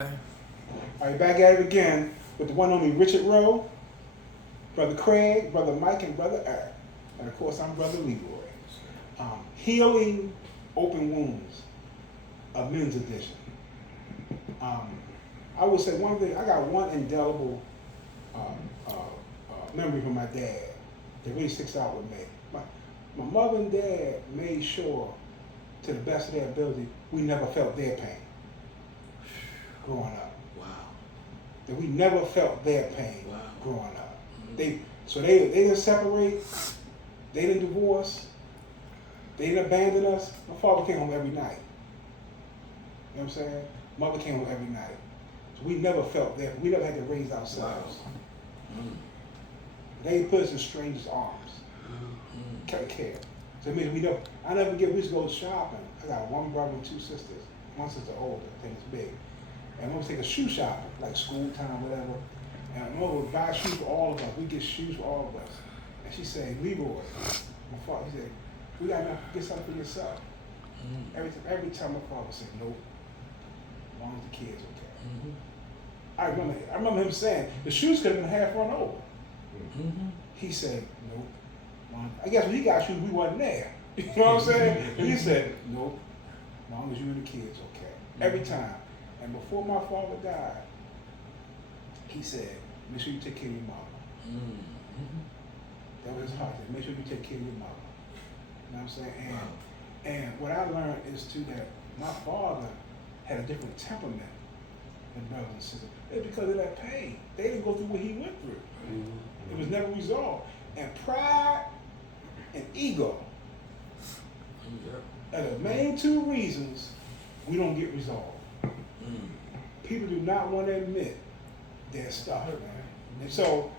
All right, back at it again with the one only Richard Rowe, Brother Craig, Brother Mike, and Brother Eric. And of course, I'm Brother Leroy. Healing Open Wounds, a men's edition. I will say one thing, I got one indelible memory from my dad that really sticks out with me. My mother and dad made sure, to the best of their ability, we never felt their pain growing up. Wow. That we never felt their pain Wow. growing up. Mm-hmm. They didn't separate, they didn't divorce, they didn't abandon us. My father came home every night. You know what I'm saying? Mother came home every night. So we never felt their, we never had to raise ourselves. Wow. They put us in strangers' arms. Mm-hmm. Kept care. So it means we never, I never forget, we used to go shopping. I got one brother and two sisters. One sister older, I think it's big. And we would take a shoe shopping, like school time, whatever. And my mother would buy shoes for all of us. We get shoes for all of us. And she said, Leroy, my father, he said, we gotta get something for yourself. Mm-hmm. Every time my father said, nope, as long as the kid's okay. Mm-hmm. I remember him saying, the shoes could have been half run over. Mm-hmm. He said, nope. I guess when he got shoes, we wasn't there. You know what I'm saying? He said, nope, as long as you and the kids okay. Every time. And before my father died, he said, make sure you take care of your mama. Mm-hmm. That was his heart. He said, make sure you take care of your mama. You know what I'm saying? And, Wow. and what I learned is too that my father had a different temperament than brothers and sisters. It's because of that pain. They didn't go through what he went through. Mm-hmm. It was never resolved. And pride and ego are the main two reasons we don't get resolved. People do not want to admit their stuff, man. And so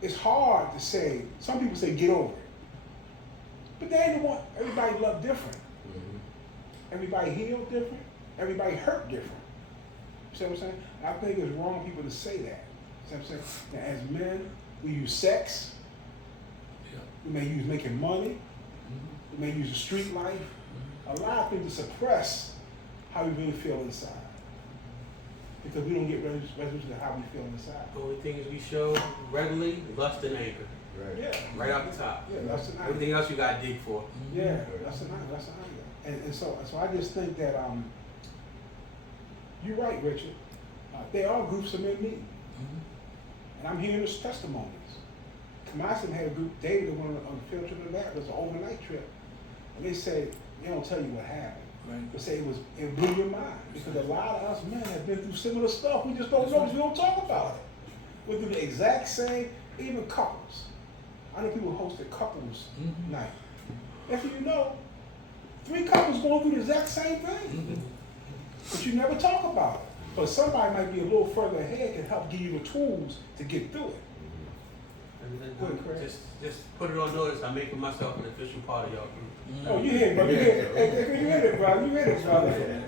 it's hard to say, some people say get over it. But they ain't the one, everybody love different. Mm-hmm. Everybody heal different. Everybody hurt different. You see what I'm saying? And I think it's wrong for people to say that. You see what I'm saying? Now, as men, we use sex. Yeah. We may use making money. Mm-hmm. We may use the street life. A lot of things to suppress how we really feel inside. Because we don't get resolution of how we feel inside. The only thing is we show regularly lust and anger. Right. Yeah. Right off the top. Yeah, that's an Everything else you gotta dig for. Yeah, that's an anger. And so I just think that you're right, Richard. There are groups of men meeting. Mm-hmm. And I'm hearing those testimonies. Kamasin had a group, David went on a field trip to that, it was an overnight trip. And they say, they don't tell you what happened. Right. They say it blew your mind. Because a lot of us men have been through similar stuff. We just don't know because we don't talk about it. We're through the exact same, even couples. I know people hosted couples Mm-hmm. night. If you know, 3 couples going through the exact same thing. Mm-hmm. But you never talk about it. But somebody might be a little further ahead can help give you the tools to get through it. And Go ahead, Craig. just put it on notice. I'm making myself an official part of y'all group. Oh, you hit it, brother. You hit it. Hey, you hit it, brother. You hit it, brother.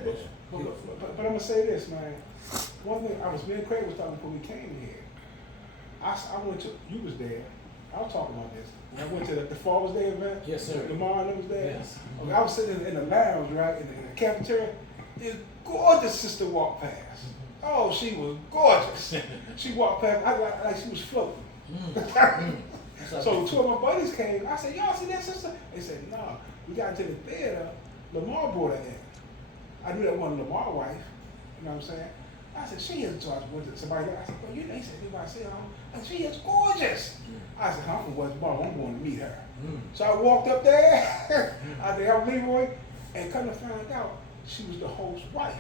But I'm gonna say this, man. One thing, me and Craig was talking before we came here. I went to, you was there. I was talking about this. When I went to the Father's Day event. Yes, sir. Lamar and them was there. Yes. Okay, I was sitting in the lounge, right, in the cafeteria. This gorgeous sister walked past. Oh, she was gorgeous. She walked past, like she was floating. So 2 of my buddies came. I said, y'all see that sister? They said, no. We got into the theater. Lamar brought her in. I knew that wasn't Lamar's wife. You know what I'm saying? I said, she is George. Somebody else. I said, well, you know, he said, anybody see her? I said, she is gorgeous. I said, I'm from West Baltimore. I'm going to meet her. So I walked up there. I said, I'm Leroy. And come to find out, she was the host's wife.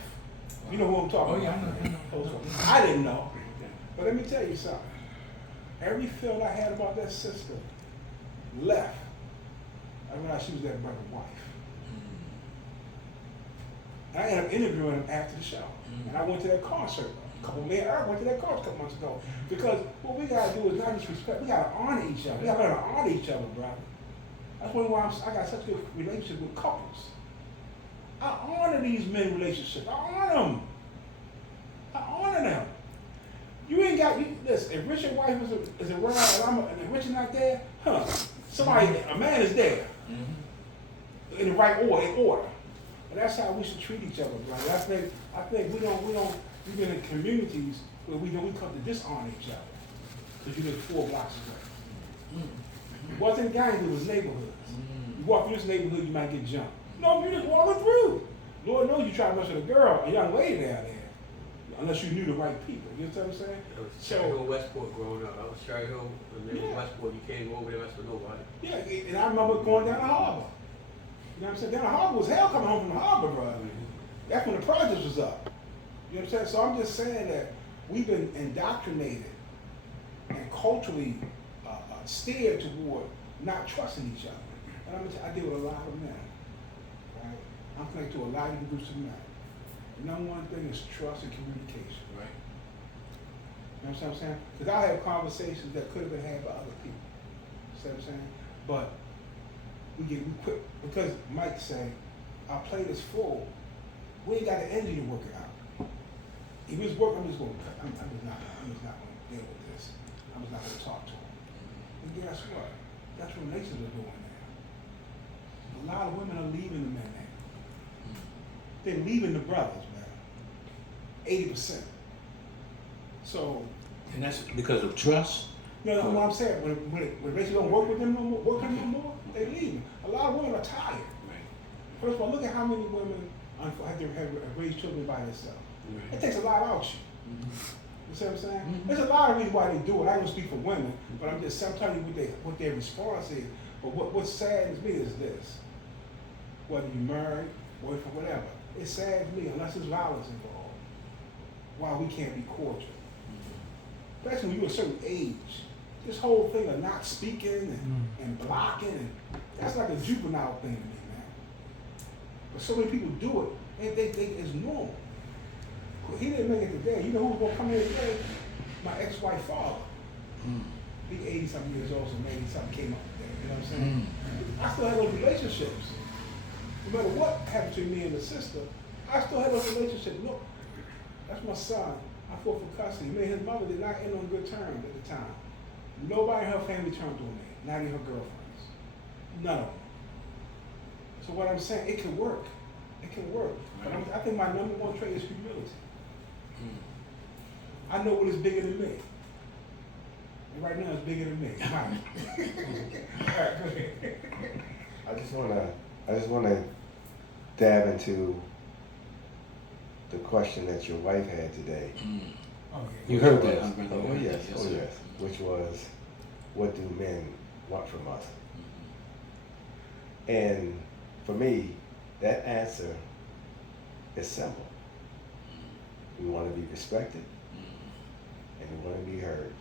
You know who I'm talking Oh, yeah, about? I know. Host's wife. I didn't know. But let me tell you something. Every feel I had about that sister left. I realized she was that brother's wife. And I ended up interviewing him after the show. And I went to that concert. Me and Eric went to that concert a couple months ago. Because what we gotta do is not just respect, we gotta honor each other. We gotta learn to honor each other, brother. That's one why I got such a good relationship with couples. I honor these men relationships. I honor them. I honor them. You ain't got, listen, if Richard's wife is around and Richard not there, a man is there. In the right order, in order. And that's how we should treat each other, brother. I think we don't We've been in communities where we know we come to dishonor each other because you live 4 blocks away. It wasn't gangs, it was neighborhoods. You walk through this neighborhood, you might get jumped. No, you're just walking through. Lord knows you try to mess with a girl, a young lady down there, unless you knew the right people. You know what I'm saying? It was Cherry Hill, Westport growing up. I was Cherry Hill, and then Yeah. Westport, you can't go over there mess with nobody. Yeah, and I remember going down the harbor. You know what I'm saying? Down the harbor was hell coming home from the harbor, bro. That's when the projects was up. You know what I'm saying? So I'm just saying that we've been indoctrinated and culturally steered toward not trusting each other. And I deal with a lot of men, right? I'm connected to a lot of groups of men. The number one thing is trust and communication. Right. You know what I'm saying? Because I have conversations that could have been had by other people. See what I'm saying? But we quit because Mike said, our plate is full. We ain't got the energy to work it out. If it's work, I'm just going to cut. I'm just not going to deal with this. I'm just not going to talk to him. And guess what? That's what nations are doing now. A lot of women are leaving the men now. They're leaving the brothers, man. 80%. So, And that's because of trust. you know what I'm saying? When they don't work with them no more, they leave. A lot of women are tired. Right. First of all, look at how many women have raised children by themselves. It Right. takes a lot out you. You see what I'm saying? There's a lot of reasons why they do it. I don't speak for women, but I'm telling you what their response is. But what saddens me is this. Whether you're married, boyfriend, whatever, it saddens me unless there's violence involved. Why we can't be cordial. Especially when you're a certain age. This whole thing of not speaking and blocking, and that's like a juvenile thing to me, man. But so many people do it, and they think it's normal. He didn't make it today. You know who's gonna come here today? My ex-wife father. He's 80-something years old, so maybe something came up today. You know what I'm saying? I still have those relationships. No matter what happened to me and the sister, I still have those relationships. Look, that's my son. I fought for custody. Me and his mother did not end on good terms at the time. Nobody in her family turned on me, not even her girlfriends. None of them. So what I'm saying, it can work. It can work. But I think my number one trait is humility. I know what is bigger than me. And right now it's bigger than me. All right, go ahead. I just wanna dab into the question that your wife had today. Oh, You heard that, Oh brother. yes, Yes, oh sir. yes. Which was, what do men want from us? And for me, that answer is simple. We want to be respected and we want to be heard.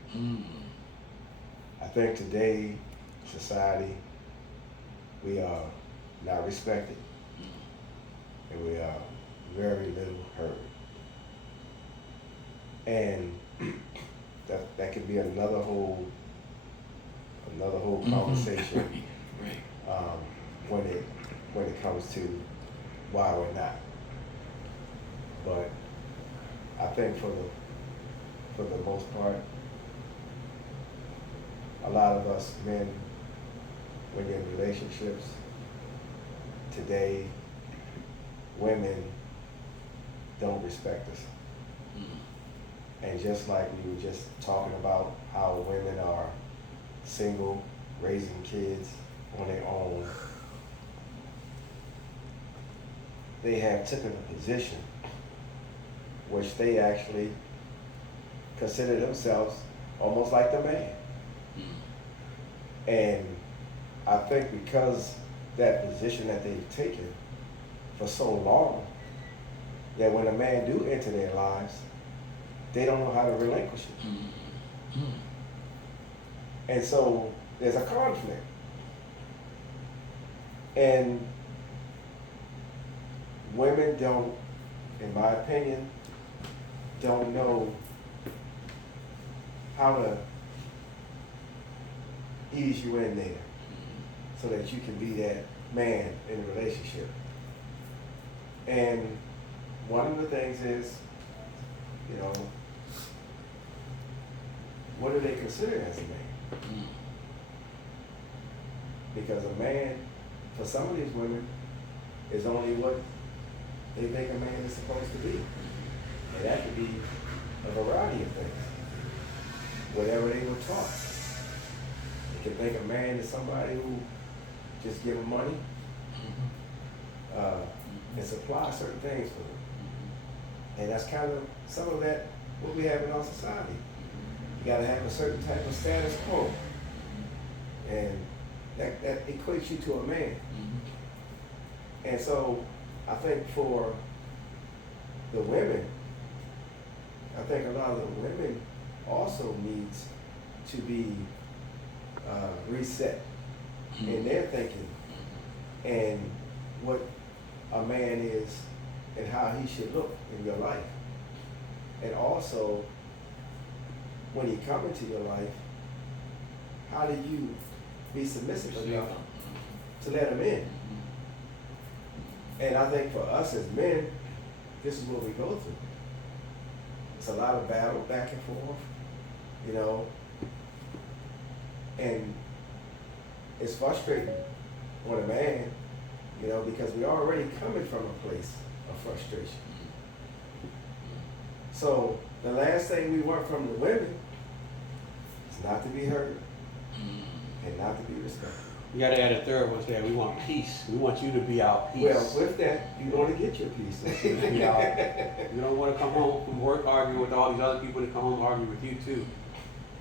I think today, society, we are not respected and we are very little heard. And that could be another whole conversation Right. when it comes to why we're not. But I think for the most part, a lot of us men, when you're in relationships today, women don't respect us. And just like we were just talking about how women are single, raising kids on their own, they have taken a position which they actually consider themselves almost like the man. And I think because that position that they've taken for so long, that when a man do enter their lives, they don't know how to relinquish it. And so there's a conflict. And women don't, in my opinion, don't know how to ease you in there so that you can be that man in a relationship. And one of the things is, you know, what do they consider as a man? Because a man, for some of these women, is only what they think a man is supposed to be. And that could be a variety of things. Whatever they were taught. They can think a man is somebody who just give them money and supply certain things for them. And that's kind of some of that what we have in our society. You gotta have a certain type of status quo. And that equates you to a man. And so I think for the women, I think a lot of the women also needs to be reset in their thinking and what a man is and how he should look in your life. And also, when he come into your life, how do you be submissive enough to let him in? And I think for us as men, this is what we go through. It's a lot of battle back and forth, you know, and it's frustrating on a man, you know, because we're already coming from a place of frustration. So the last thing we want from the women is not to be heard and not to be respected. You gotta add a third one there. We want peace. We want you to be our peace. Well, with that, you're going to get your piece. You don't want to come home from work arguing with all these other people that come home argue with you too.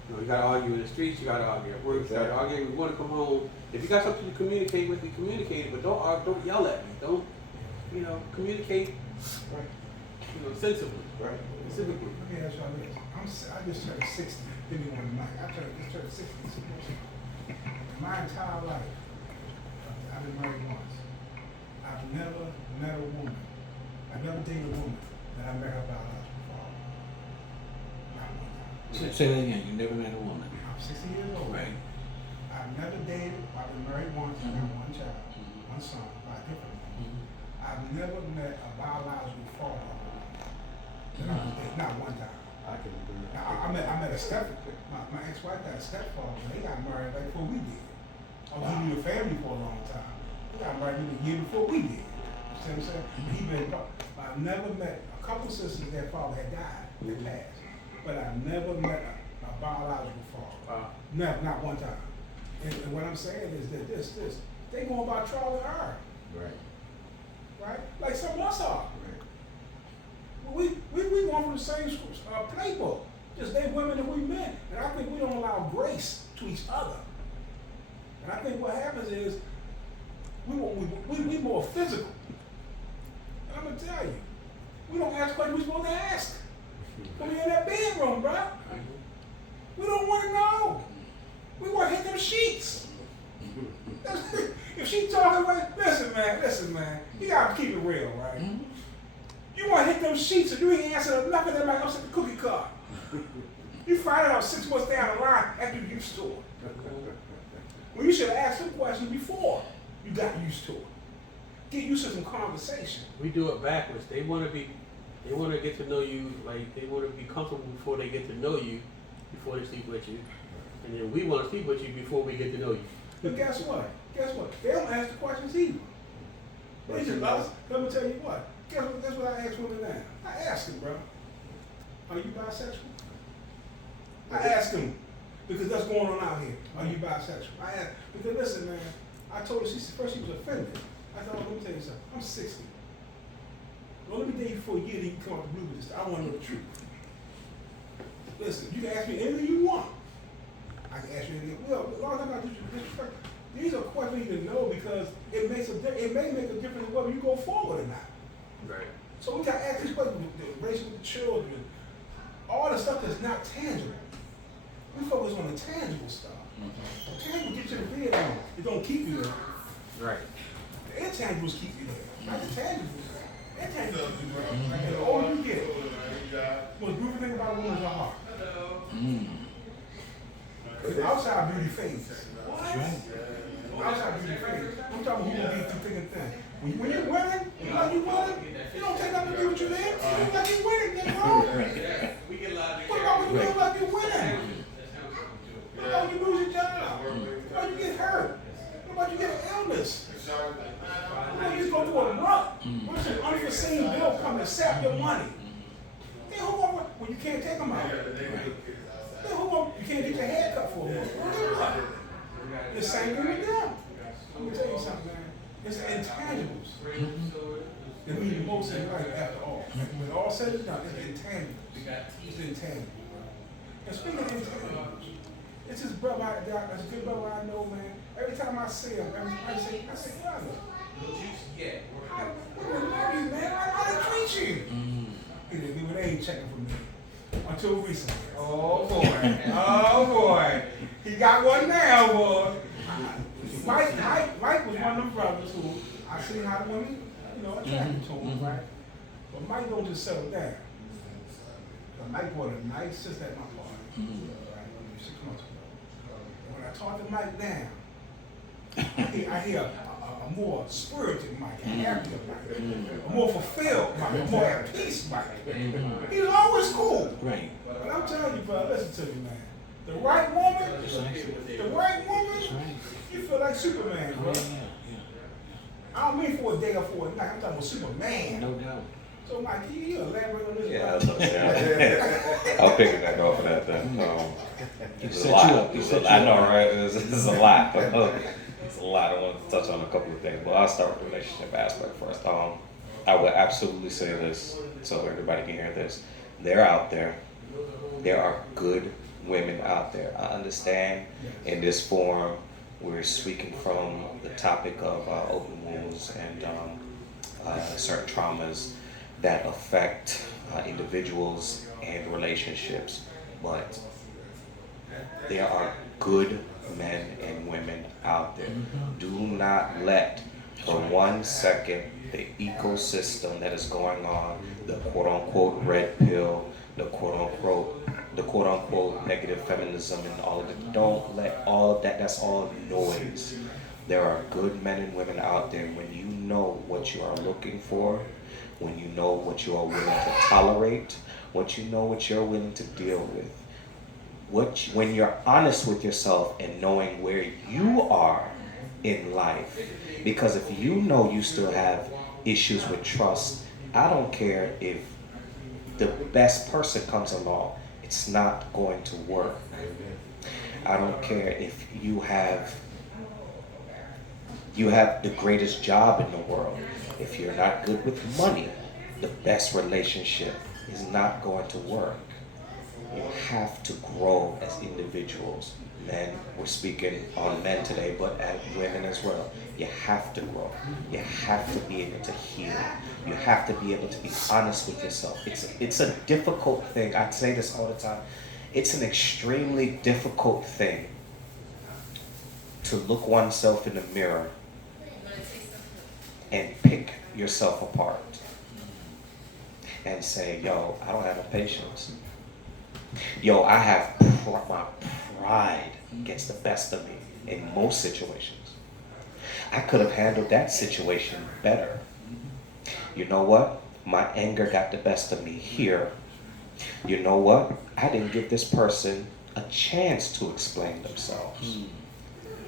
You know, you gotta argue in the streets, you gotta argue at work, you gotta argue. We want to come home. If you got something to communicate with, you communicate it, but don't yell at me. Don't, you know, communicate, Right. you know, sensibly. Right. Specifically. Let me ask y'all this. I just turned 60. Didn't even want to mic. I just turned 60. In my entire life, I've been married once. I've never met a woman. I've never dated a woman that I met her biological father. Not one time. Say that again. You never met a woman. I'm 60 years old. Right. I've never dated. I've been married once. I got one child, one son, by a different woman. I've never met a biological father of a woman that I was dating. Not one time. I can agree. Now, I met a my ex-wife got a stepfather, and they got married right before we did. I was in the family for a long time. They got married maybe a year before we did. You see what I'm saying? He been, I've never met a couple sisters their father had died, they passed. But I've never met a biological father. Never, not one time. And what I'm saying is that they going by trial and error, Right. right? Like some of us are. Right. We going from the same playbook. Just they women and we men. And I think we don't allow grace to each other. And I think what happens is we more physical. And I'm gonna tell you, we don't ask questions we're supposed to ask. When we in that bedroom, bro. We don't want to know. We want to hit them sheets. If she talking about, listen man, you gotta keep it real, right? You want to hit them sheets and you ain't answer nothing that might upset the cookie card. You find it out 6 months down the line after you used to it. Well, you should have asked some questions before you got used to it. Get used to some conversation. We do it backwards. They want to get to know you, like they want to be comfortable before they get to know you, before they sleep with you. And then we want to sleep with you before we get to know you. But guess what? They don't ask the questions either. They just us. Let me tell you what. Guess what? That's what I ask women now. I ask them, bro. Are you bisexual? I ask them because that's going on out here. Are you bisexual? I ask because listen, man. I told her first she was offended. I thought, let me tell you something. I'm 60. Well, let me date you for a year, then you can come out the blue with this. I want to know the truth. Listen, you can ask me anything you want. I can ask you anything. Well, a lot of times I disrespect. These are questions you need to know because it may make a difference whether you go forward or not. Right. So we got to ask these questions, the raising the children, all the stuff that's not tangible. We focus on the tangible stuff. The tangible gets you to the bed on. It don't keep you there. Right. The intangibles keep you there, not the tangibles. Intangibles keep you there. And the older you get, the most beautiful thing about a woman is her heart. Because outside beauty fades. What? Outside beauty fades. I'm talking who gonna be through thick and thin. When you're winning, you like you winning, you don't take nothing to do with you there. You look like you're winning, then wrong. What about when you look like you're winning? What about when you lose your job? What about you get hurt? What about you get an illness? What about you just go through a rut? What's an unforeseen bill come and sap your money? You can't get your hair cut for a month. The same thing with them. Let me tell you something, man. It's intangibles that mean the most in life after all. When all said and done, it's intangibles. It's intangibles. And speaking of intangibles, it's this brother, that's a good brother I know, man. Every time I see him, I say, brother, I love you, man. I treat you. He didn't do it, they ain't checking for me. Until recently. Oh boy. He got one now, boy. Mike was one of them brothers who I see how the women, attracted to him, right? But Mike don't just settle down. But Mike brought a nice sister at my party, right, 6 months ago. And when I talk to Mike now, I hear a more spirited Mike, a happier Mike, a more fulfilled Mike, a more at peace Mike. He's always cool. Right. But I'm telling you, bro, listen to me, man. The right woman, you feel like Superman, bro. I don't mean for a day or for a night. I'm talking about Superman. No doubt. So, Mike, you elaborate on this? Yeah, I was gonna say, I'll pick it back off of that then. It's a lot. I know, right? It's a lot. It's a lot. I want to touch on a couple of things. Well, I'll start with the relationship aspect first. I would absolutely say this so everybody can hear this. They're out there. There are good women out there. I understand in this forum we're speaking from the topic of open wounds and certain traumas that affect individuals and relationships, but there are good men and women out there. Do not let for 1 second the ecosystem that is going on, the quote-unquote red pill, the quote-unquote negative feminism and all of it, don't let all of that, that's all noise. There are good men and women out there. When you know what you are looking for, when you know what you are willing to tolerate, what you know what you're willing to deal with, when you're honest with yourself and knowing where you are in life, because if you know you still have issues with trust, I don't care if the best person comes along, it's not going to work. I don't care if you have the greatest job in the world. If you're not good with money, the best relationship is not going to work. You have to grow as individuals. Men, we're speaking on men today, but as women as well. You have to grow. You have to be able to heal. You have to be able to be honest with yourself. It's a difficult thing. I say this all the time. It's an extremely difficult thing to look oneself in the mirror and pick yourself apart and say, yo, I don't have no patience. Yo, I have my pride gets the best of me in most situations. I could have handled that situation better. You know what? My anger got the best of me here. You know what? I didn't give this person a chance to explain themselves.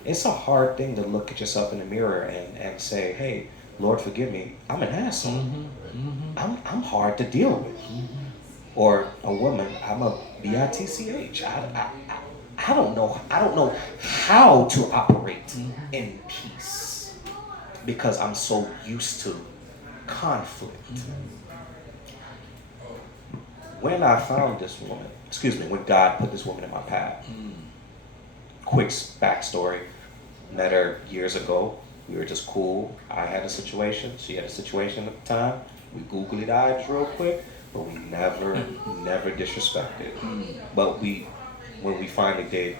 It's a hard thing to look at yourself in the mirror and say, hey, Lord, forgive me. I'm an asshole. I'm hard to deal with. Or a woman, I'm a bitch. I don't know how to operate in peace because I'm so used to conflict. When I found this woman, when God put this woman in my path, quick backstory, met her years ago. We were just cool. I had a situation. She had a situation at the time. We googly eyed real quick, but we never disrespected. But when we finally did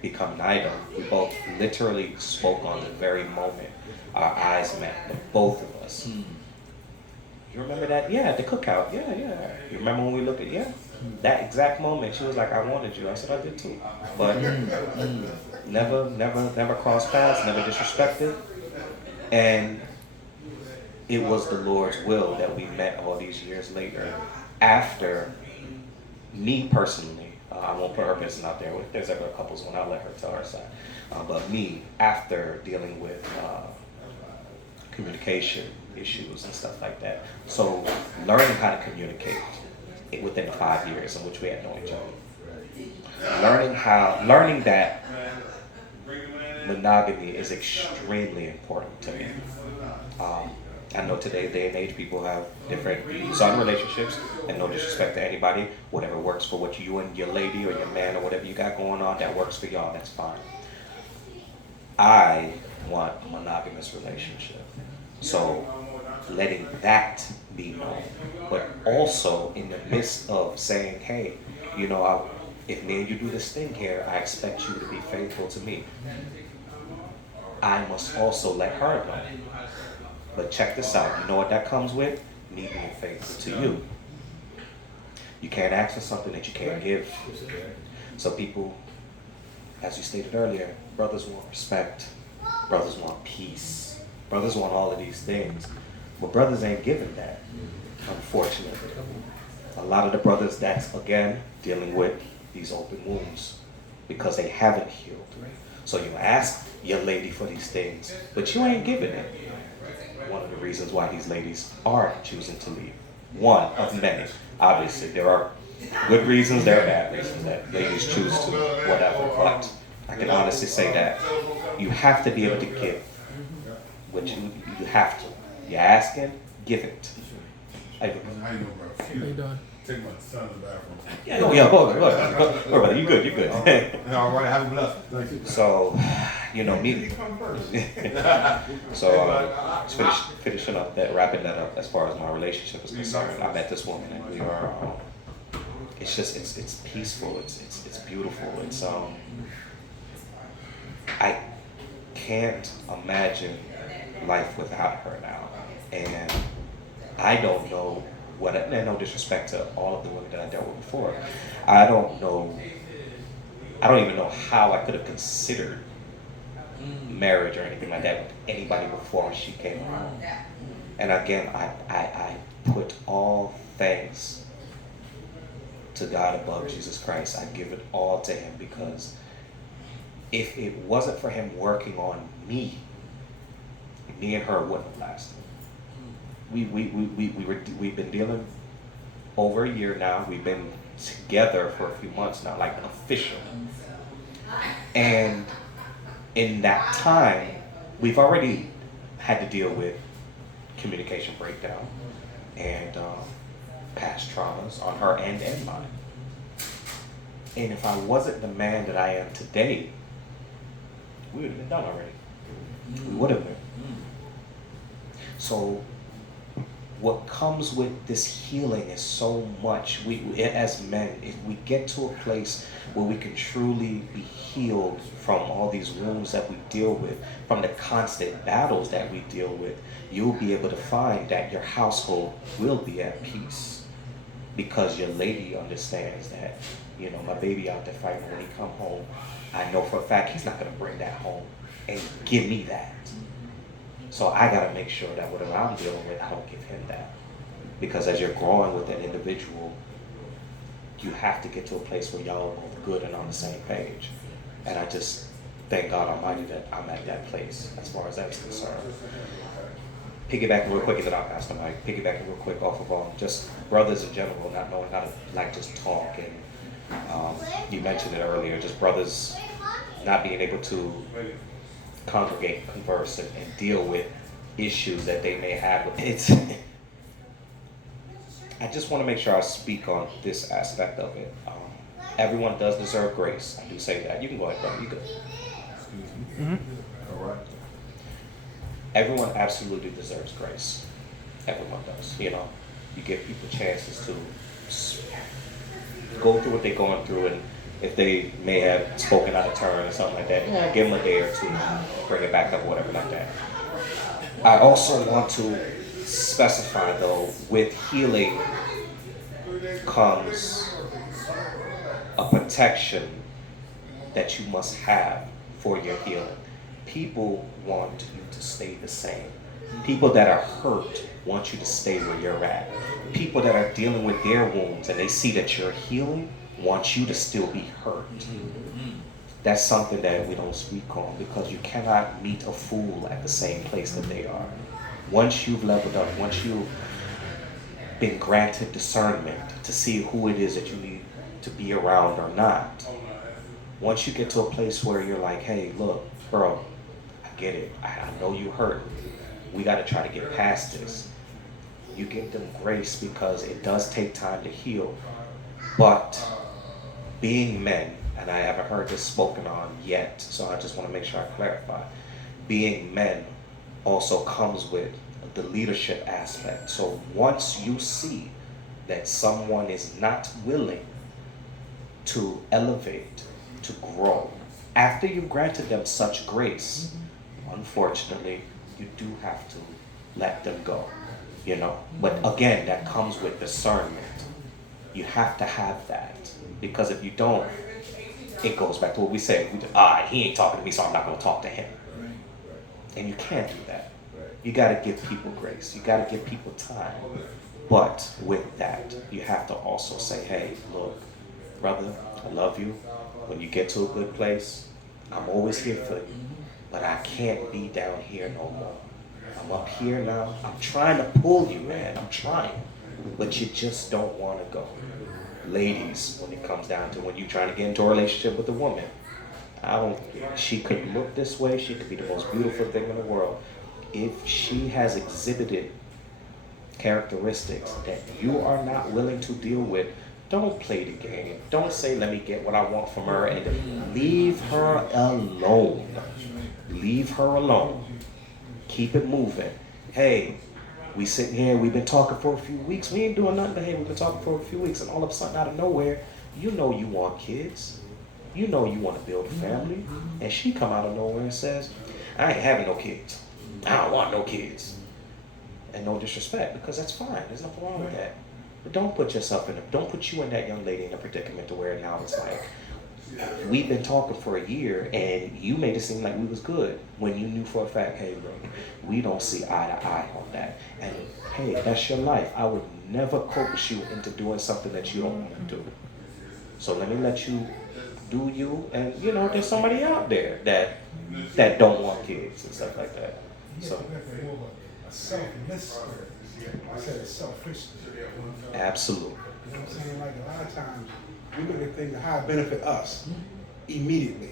become an item, we both literally spoke on the very moment our eyes met, both of us. You remember that? Yeah, the cookout. Yeah. You remember when we looked at, that exact moment, she was like, I wanted you. I said, I did too. But never crossed paths, never disrespected. And it was the Lord's will that we met all these years later. After me personally, I won't put her business out there. If there's ever a couple's one, I'll let her tell her side. But me, after dealing with communication issues and stuff like that. So learning how to communicate within 5 years in which we had known each other. Learning that monogamy is extremely important to me. I know today, day and age, people have different views on relationships, and no disrespect to anybody. Whatever works for what you and your lady or your man or whatever you got going on, that works for y'all, that's fine. I want a monogamous relationship. So letting that be known, but also in the midst of saying, hey, you know, if me and you do this thing here, I expect you to be faithful to me. I must also let her know. But check this out, you know what that comes with? Me being faithful to you. You can't ask for something that you can't give. So people, as you stated earlier, brothers want respect, brothers want peace, brothers want all of these things. But brothers ain't given that, unfortunately. A lot of the brothers, that's again dealing with these open wounds because they haven't healed. So you ask your lady for these things, but you ain't giving it. One of the reasons why these ladies are choosing to leave. One of many. Obviously, there are good reasons, there are bad reasons that ladies choose to whatever, but I can honestly say that you have to be able to give, which you have to. You're asking, give it. How you doing, bro? How you doing? Take my son to the bathroom. Yeah, go, brother, you good, you good. All right, have a blessing. Thank you. So, you know, me. So, finishing up that, wrapping that up as far as my relationship is concerned. I met this woman and we are, it's just, it's peaceful, it's beautiful, it's, I can't imagine life without her now. And I don't know what, and no disrespect to all of the women that I dealt with before, I don't even know how I could have considered marriage or anything like that with anybody before she came around. And again, I put all thanks to God above Jesus Christ. I give it all to him because if it wasn't for him working on me and her wouldn't have lasted. We've been dealing over a year now. We've been together for a few months now, like official. And in that time, we've already had to deal with communication breakdown and past traumas on her end and mine. And if I wasn't the man that I am today, we would have been done already. We would have been. So what comes with this healing is so much. We as men, if we get to a place where we can truly be healed from all these wounds that we deal with, from the constant battles that we deal with, you'll be able to find that your household will be at peace because your lady understands that, you know, my baby out there fighting, when he come home, I know for a fact he's not going to bring that home and give me that. So I got to make sure that whatever I'm dealing with, I don't give him that. Because as you're growing with an individual, you have to get to a place where y'all are both good and on the same page. And I just thank God Almighty that I'm at that place as far as that's concerned. Piggybacking real quick, and then I'll pass the mic. Piggybacking real quick off of just brothers in general, not knowing how to like just talk. And you mentioned it earlier, just brothers not being able to congregate, converse, and deal with issues that they may have. I just want to make sure I speak on this aspect of it. Everyone does deserve grace. I do say that. You can go ahead, brother. You good. All right. Everyone absolutely deserves grace. Everyone does. You know, you give people chances to go through what they're going through, and if they may have spoken out of turn or something like that, yeah, give them a day or two, bring it back up, or whatever like that. I also want to specify, though, with healing comes a protection that you must have for your healing. People want you to stay the same. People that are hurt want you to stay where you're at. People that are dealing with their wounds and they see that you're healing want you to still be hurt. That's something that we don't speak on, because you cannot meet a fool at the same place that they are. Once you've leveled up, once you been granted discernment to see who it is that you need to be around or not. Once you get to a place where you're like, hey, look, bro, I get it. I know you hurt. We got to try to get past this. You give them grace because it does take time to heal. But being men, and I haven't heard this spoken on yet, so I just want to make sure I clarify. Being men also comes with the leadership aspect. So once you see that someone is not willing to elevate, to grow, after you've granted them such grace, unfortunately, you do have to let them go, you know. But again, that comes with discernment. You have to have that, because if you don't, it goes back to what we say. He ain't talking to me, so I'm not going to talk to him. And you can't do that. You got to give people grace. You got to give people time. But with that, you have to also say, hey, look, brother, I love you. When you get to a good place, I'm always here for you. But I can't be down here no more. I'm up here now. I'm trying to pull you, man. I'm trying. But you just don't want to go. Ladies, when it comes down to when you're trying to get into a relationship with a woman, she could look this way. She could be the most beautiful thing in the world. If she has exhibited characteristics that you are not willing to deal with, don't play the game. Don't say, let me get what I want from her, and leave her alone. Leave her alone. Keep it moving. Hey, we sitting here, we've been talking for a few weeks. We ain't doing nothing, but hey, we've been talking for a few weeks, and all of a sudden, out of nowhere, you know you want kids. You know you want to build a family. And she come out of nowhere and says, I ain't having no kids. I don't want no kids. And no disrespect, because that's fine. There's nothing wrong with that. But don't put you and that young lady in a predicament to where now it's like, we've been talking for a year and you made it seem like we was good when you knew for a fact, hey, look, we don't see eye to eye on that. And hey, that's your life. I would never coax you into doing something that you don't want to do. So let me let you do you, and you know, there's somebody out there that don't want kids and stuff like that. So more of a selfless spirit. I said a selfish spirit. absolutely. You know what I'm saying? Like a lot of times, we look at things how it benefit us immediately.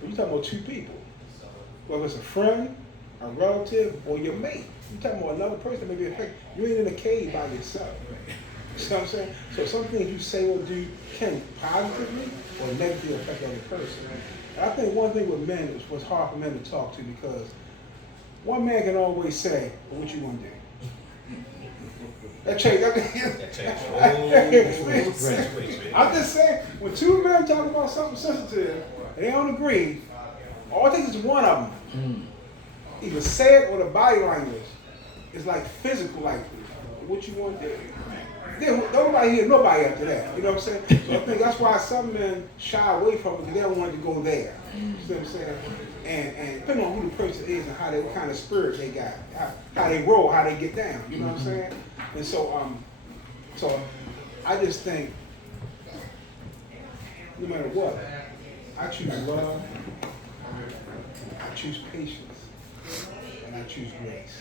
When you talking about two people, whether it's a friend, a relative, or your mate, you talking about another person, maybe you ain't in a cave by yourself. You know what I'm saying? So some things you say or do can positively or negatively affect the other person. And I think one thing with men is what's hard for men to talk to, because one man can always say, well, what you gonna do? That change. I'm just saying, when two men talk about something sensitive and they don't agree, all it takes is one of them. Either say it or the body language is like physical, like what you want to do. Don't nobody hear nobody after that. You know what I'm saying? So I think that's why some men shy away from it, because they don't want to go there. You see what I'm saying? And depending on who the person is and how what kind of spirit they got, how they roll, how they get down. You know what I'm saying? And so I just think, no matter what, I choose love, I choose patience, and I choose grace.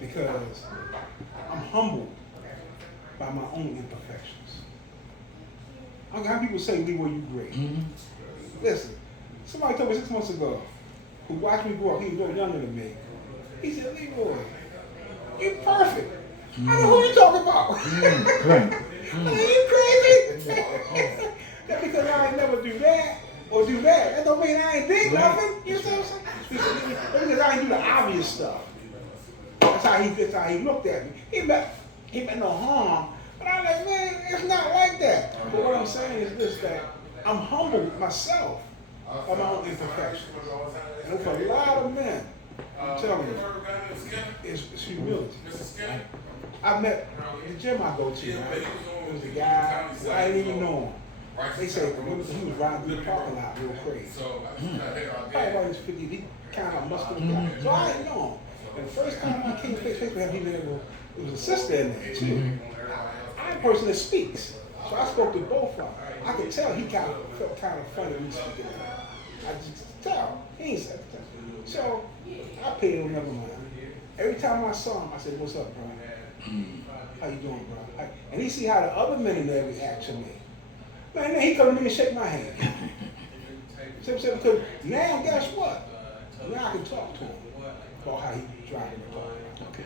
Because I'm humbled by my own imperfections. I don't know how people say, Leroy, you great. Listen, somebody told me 6 months ago, who watched me grow up, he was a little younger than me. He said, Leroy, you perfect. I know who you talking about. Are you crazy? That's because I ain't never do that or do that. That don't mean I ain't did nothing. You know what I'm saying? That's because I ain't do the obvious stuff. That's how he looked at me. He meant no harm. But I'm like, man, it's not like that. But what I'm saying is this, that I'm humble myself of my own imperfections. And for a lot of men, I'm telling you, it's humility. I met the gym I go to, right? There was a guy who I didn't even know him. They say he was riding through the parking lot real crazy. Probably about his 50, he kind of muscular guy. So I didn't know him. And the first time I came face to face with him, there was a sister in there too. I'm a person that speaks. So I spoke to both of them. I could tell he kind of felt kind of funny when he speaking to her. I just could tell. He ain't said that. So I paid him never mind. Every time I saw him, I said, what's up, bro? How you doing, bro? And he see how the other men in there react to me. Man, then he come to me and shake my hand. See what I'm saying? Because now, guess what? Now I can talk to him about how he driving the car. Okay.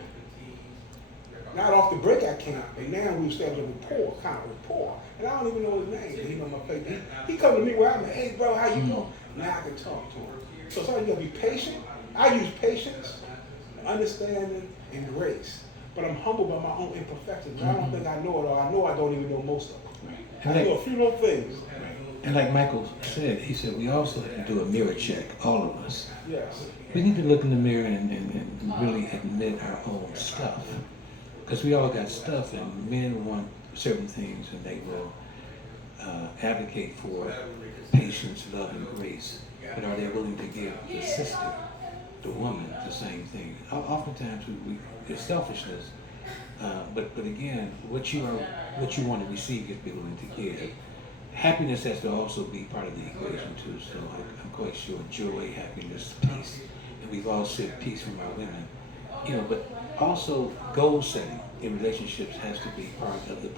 Not off the break I can't, but now we established a kind of rapport. And I don't even know his name, but he know my face. He come to me where I'm at, hey bro, how you doing? Now I can talk to him. So sometimes you gotta be patient. I use patience, understanding, and grace. But I'm humbled by my own imperfections. I don't think I know it all. I know I don't even know most of it. I know a few little things. And like Michael said, he said we also have to do a mirror check, all of us. Yes. We need to look in the mirror and really admit our own stuff. Because we all got stuff, and men want certain things, and they will advocate for patience, love, and grace. But are they willing to give the sister, the woman, the same thing? Oftentimes, it's selfishness. But again, what you want to receive, you have to be willing to give. Happiness has to also be part of the equation too. So I'm quite sure joy, happiness, peace, and we've all said peace from our women. But also goal setting in relationships has to be part of the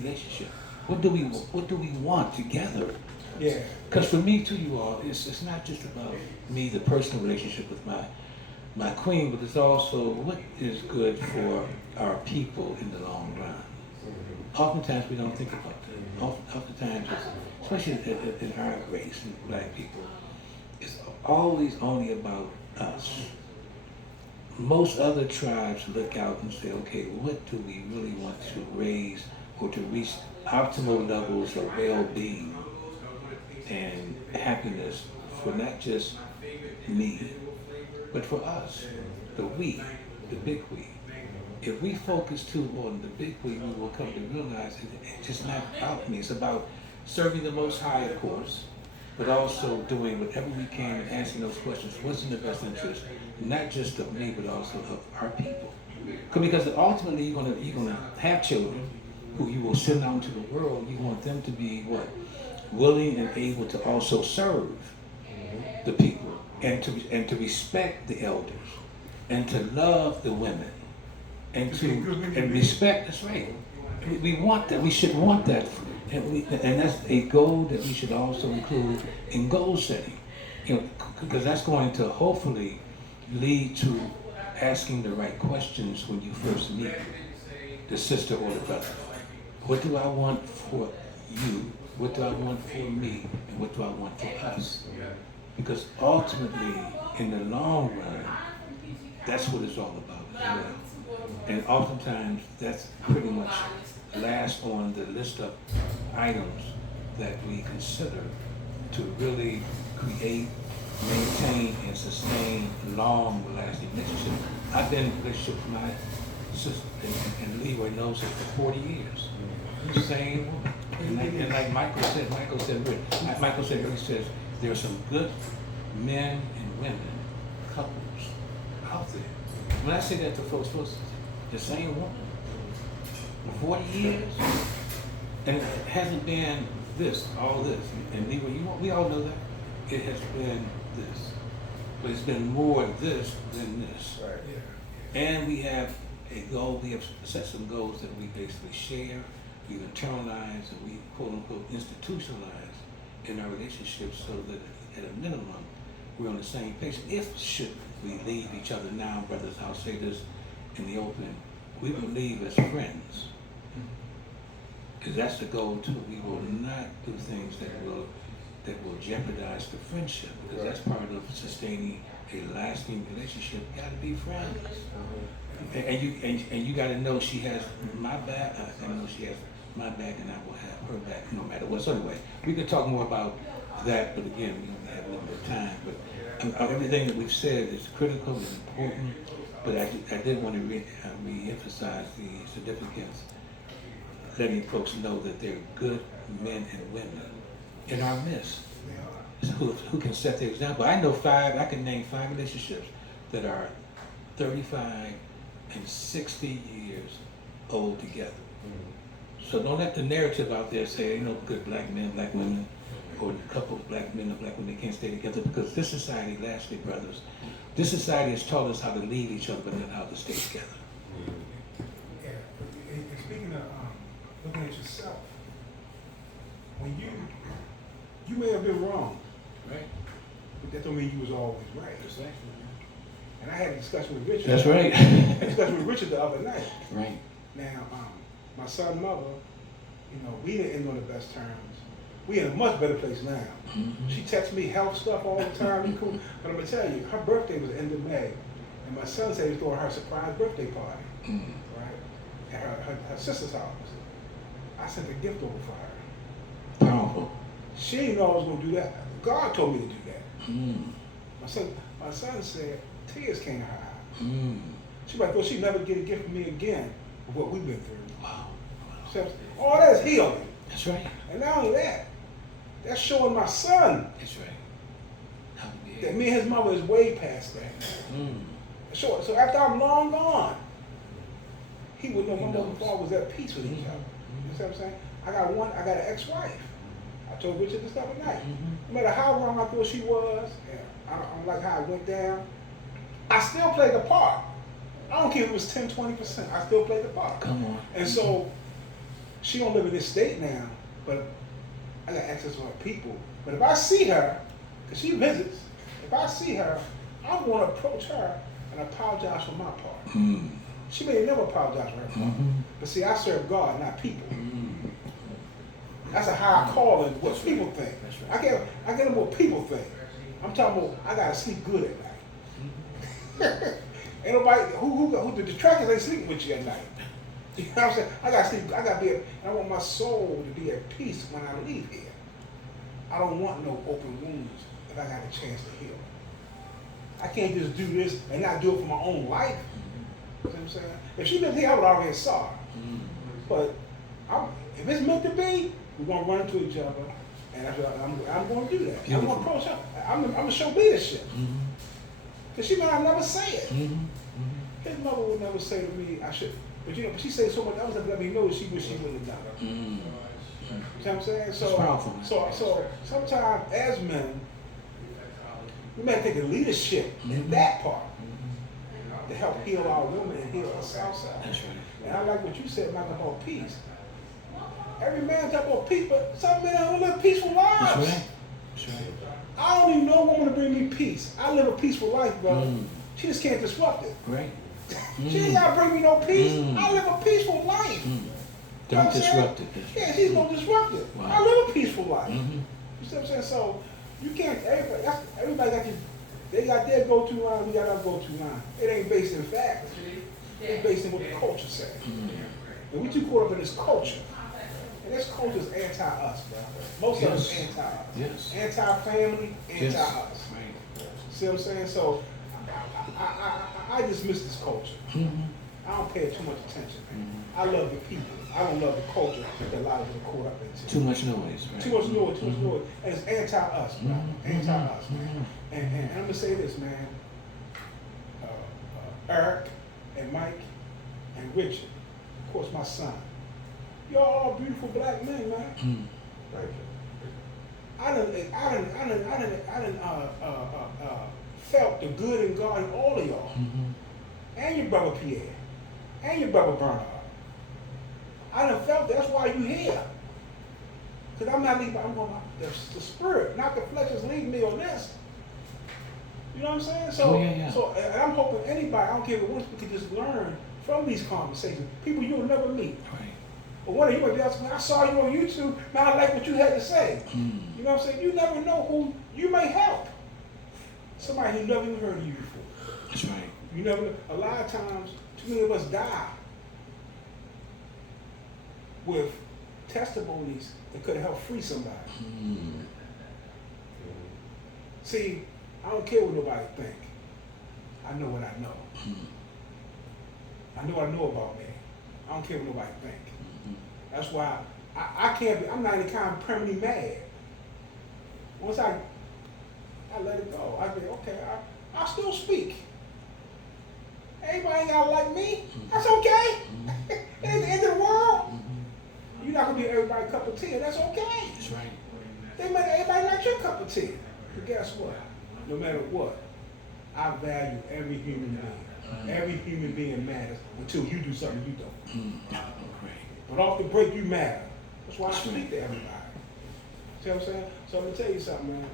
relationship. What do we want together? Yeah. Because for me too, you all, it's not just about me, the personal relationship with my queen, but it's also what is good for our people in the long run. Oftentimes we don't think about that. Oftentimes, especially in our race, in black people, it's always only about us. Most other tribes look out and say, okay, what do we really want to raise or to reach optimal levels of well-being and happiness for not just me, but for us, the we, the big we. If we focus too on the big we will come to realize it's just not about me. It's about serving the Most High, of course, but also doing whatever we can and answering those questions. What's in the best interest, not just of me, but also of our people? Because ultimately you're gonna have children who you will send out into the world. You want them to be what? Willing and able to also serve the people and to respect the elders and to love the women. And respect, that's right. We want that, we should want that. And that's a goal that we should also include in goal setting. Because that's going to hopefully lead to asking the right questions when you first meet the sister or the brother. What do I want for you? What do I want for me? And what do I want for us? Because ultimately, in the long run, that's what it's all about as well. And oftentimes, that's pretty much last on the list of items that we consider to really create, maintain, and sustain long-lasting relationships. I've been in a relationship with my sister, and Leroy knows her for 40 years. The same woman. And like Michael said, he says, there are some good men and women, couples out there. When I say that to folks, the same woman for 40 years, and it hasn't been all this. And we all know that. It has been this. But it's been more this than this. Right. And we have a goal, we have set some goals that we basically share, we internalize, and we quote unquote institutionalize in our relationships so that at a minimum, we're on the same page. If should we leave each other now, brothers, I'll say this in the open, we will leave as friends. Because that's the goal too. We will not do things that will jeopardize the friendship, because that's part of sustaining a lasting relationship. You gotta be friends. And you gotta know she has my back, I know she has my back, and I will have her back no matter what. So anyway, we could talk more about that, but again, we don't have a little bit of time. But everything that we've said is critical and important, but I did want to re-emphasize the significance, letting folks know that there are good men and women in our midst who can set the example. I can name 5 relationships that are 35 and 60 years old together. So don't let the narrative out there say, good black men, black women, or a couple of black men and black women can't stay together, because this society, lastly, brothers, this society has taught us how to leave each other, but not how to stay together. Yeah, it's you may have been wrong, Right. but that don't mean you was always right. And I had a discussion with Richard. That's right. I had a discussion with Richard the other night. Right. Now, my son's mother, you know, we didn't end on the best terms. We in a much better place now. Mm-hmm. She texts me health stuff all the time. Cool. But I'm gonna tell you, her birthday was the end of May, and my son said he was throwing her a surprise birthday party, Mm. right, at her sister's house. I sent a gift over for her. Powerful. She didn't know I was gonna do that. God told me to do that. Mm. My son said tears came to her eyes. Mm. She like, well, she never get a gift from me again of what we've been through. Wow. So, all that is healing. That's right. And not only that, that's showing my son That's right. How to be that me and his mother is way past that. Mm. So after I'm long gone, he would know my mother and father was at peace with each other. You see what I'm saying? I got an ex-wife. I told Richard this other night. No matter how wrong I thought she was, and I don't like how it went down, I still played the part. I don't care if it was 10, 20%, I still played the part. Come on. And so, she don't live in this state now, but I got access to her people. But if I see her, because she visits, if I see her, I'm going to approach her and apologize for my part. Mm. She may never apologize for her part. Mm-hmm. But see, I serve God, not people. Mm. That's a high calling, what people think. That's right. I get them what people think. I'm talking about, I got to sleep good at night. Ain't nobody, who the distractors ain't sleeping with you at night. You know what I'm saying? I got to sleep, I got to be, I want my soul to be at peace when I leave here. I don't want no open wounds if I got a chance to heal. I can't just do this and not do it for my own life. You know what I'm saying? If she lived here, I would already saw her. Mm. But if it's meant to be, we're going to run into each other. And I'm going to do that. I'm going to approach her. I'm going to show leadership. Mm-hmm. Because she might never say it. Mm-hmm. His mother would never say to me, I should. But you know, she said so much else that let me know she wish she wouldn't have done it. Mm-hmm. You know what I'm saying? That's powerful, man. So sometimes as men, we may take the leadership in that part to help heal our women and heal us ourselves. That's right. And I like what you said, Michael, about peace. Every man talk about peace, but some men don't live peaceful lives. That's right. That's right. I don't need no woman to bring me peace. I live a peaceful life, brother. Mm. She just can't disrupt it. Great. She ain't gotta bring me no peace. Mm. I live a peaceful life. Mm. You know what Don't I'm saying? disrupt it. Yeah, she's gonna disrupt it. Wow. I live a peaceful life. Mm-hmm. You see what I'm saying? So you can't. Everybody got they got their go-to line. We got our go-to line. It ain't based in fact. It's based in what the culture says. Mm-hmm. And we too caught up in this culture. And this culture is anti-us, bro. Most of it's Yes. anti-us. Yes. Yes. Anti-family, anti-us. Right. See what I'm saying? So I dismiss this culture. Mm-hmm. I don't pay it too much attention, man. Mm-hmm. I love the people. I don't love the culture that a lot of them are caught up into. Too much noise. Right? Too much noise, too much noise. And it's anti-us, bro. Mhm. Anti-us, Mhm. man. And I'm gonna say this, man. Eric and Mike and Richard, of course my son. Y'all all beautiful black men, man. Mm. Thank you. I done felt the good in God in all of y'all. Mm-hmm. And your brother Pierre. And your brother Bernard. I done felt that's why you here. Because I'm not leaving, I'm going the spirit, not the flesh is leading me on this. You know what I'm saying? So, Oh, yeah. so and I'm hoping anybody, I don't care if once we can just learn from these conversations. People you'll never meet. Right. But one of you might be asking, I saw you on YouTube, man, I like what you had to say. Mm. You know what I'm saying? You never know who you may help. Somebody who never even heard of you before. That's right. You never know. A lot of times, too many of us die with testimonies that could have helped free somebody. Mm. See, I don't care what nobody think. I know what I know. Mm. I know what I know about me. I don't care what nobody think. Mm-hmm. That's why I can't be, I'm not any kind of permanently mad. Once I let it go, I think, okay, I'll still speak. Everybody ain't gotta like me. That's okay. Mm-hmm. It ain't the end of the world. Mm-hmm. You're not gonna be everybody's cup of tea, and that's okay. That's right. They make everybody like your cup of tea. But guess what? No matter what, I value every human being. Every human being matters until you do something you don't. Mm. Oh, great. But off the break, you matter. That's why I That's speak right. to everybody. See what I'm saying? So I'm gonna tell you something, man.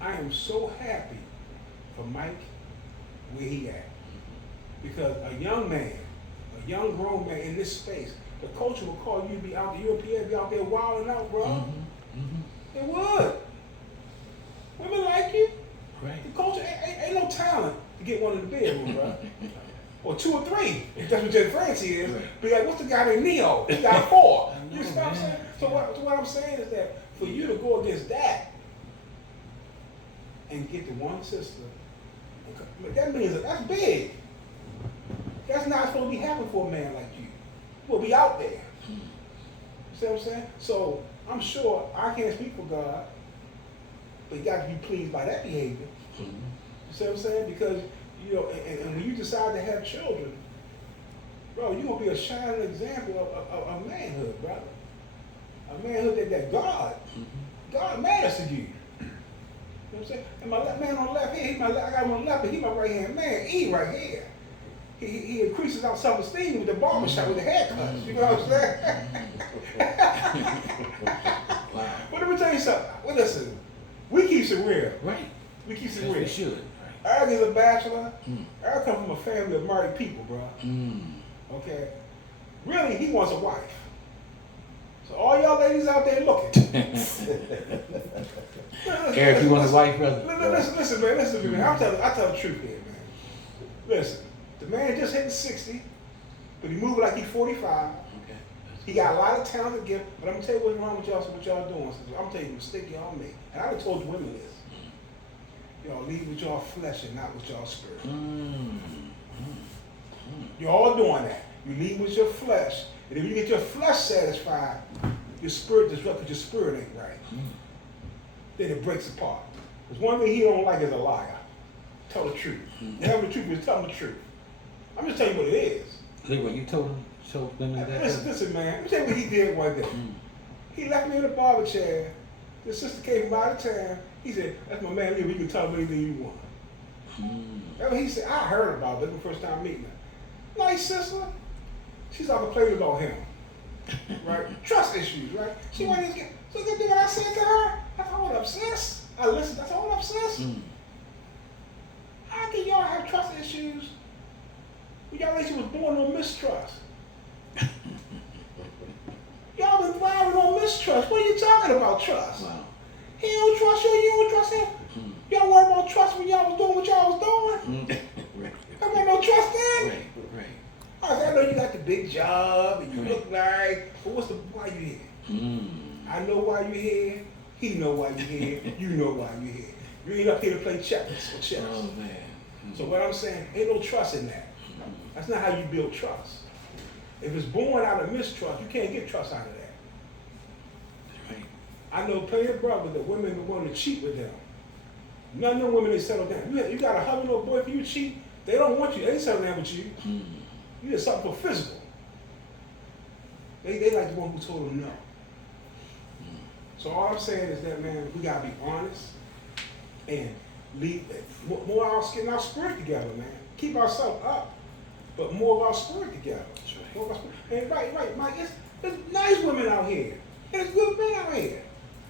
I am so happy for Mike where he at. Because a young man, a young grown man in this space, the culture will call you to be out, the European be out there wilding out, bro. It would. Women like you. Right. The culture ain't no talent to get one in the bedroom, bro. Or 2 or 3, if that's what your fancy is. Right. Be like, what's the guy named Neo? He got 4. I know, You see what I'm man. saying? So what I'm saying is that for you to go against that and get the one sister, that means that's big. That's not supposed to be happening for a man like you. We'll be out there. You see what I'm saying? So I'm sure I can't speak for God, but you got to be pleased by that behavior. You see what I'm saying? Because, you know, and when you decide to have children, bro, you're going to be a shining example of manhood, brother. A manhood that God matters to you. You know what I'm saying? And my left man on the left here, I got him on the left, but he my right hand man, E right here. He increases our self-esteem with the barbershop, with the haircuts. You know what I'm saying? Wow. But let me tell you something. Well, listen, we keep it real. Right. We keep it Yes, real. we should. Eric is a bachelor. Eric comes from a family of married people, bro. Okay? Really, he wants a wife. So all y'all ladies out there looking. Eric, you want a wife, brother? Listen, man. I tell the truth here, man. Listen, the man just hit 60, but he moving like he's 45. Okay. He got a lot of talent to give, but I'm gonna tell you what's wrong with y'all, what y'all doing. I'm gonna tell you the mistake y'all make. And I done told you women this. Y'all lead with y'all flesh and not with y'all spirit. You're all doing that. You lead with your flesh, and if you get your flesh satisfied, your spirit disrupted, your spirit ain't right. Then it breaks apart. There's one thing he don't like is a liar. Tell the truth. Tell the truth is tell the truth. I'm just telling you what it is. Leroy, you told them that? Listen, man. Let me tell you what he did one day. He left me in a barber chair. His sister came from out of town. He said, "That's my man, Leroy. You can tell him anything you want." That's what he said. I heard about it the first time meeting her. Nice sister. She's all complaining about him. Right? Trust issues, right? She wanted to get. So you what I said to her? I thought, what up, sis? I listened. That's all up, sis. How can y'all have trust issues when y'all lady was born on mistrust? Y'all been thriving on mistrust. What are you talking about, trust? Wow. He don't trust you, you don't trust him. Y'all worry about trust when y'all was doing what y'all was doing? Right. There wasn't no trust then? Right. I know you got the big job and you look nice, but why you here? I know why you here. He know why you here. You know why you here. You ain't up here to play checkers or chess. Oh, man. So what I'm saying, ain't no trust in that. That's not how you build trust. If it's born out of mistrust, you can't get trust out of that. Right. I know plenty of brothers that women want to cheat with them. None of them women, they settle down. You got a husband or boyfriend, you cheat, they don't want you. They ain't settle down with you. You did something for physical. They like the one who told them no. So all I'm saying is that, man, we gotta be honest and leave more of our skin, our spirit together, man. Keep ourselves up, but more of our spirit together. That's right. More of our spirit. And right, Mike. There's nice women out here. There's good men out here.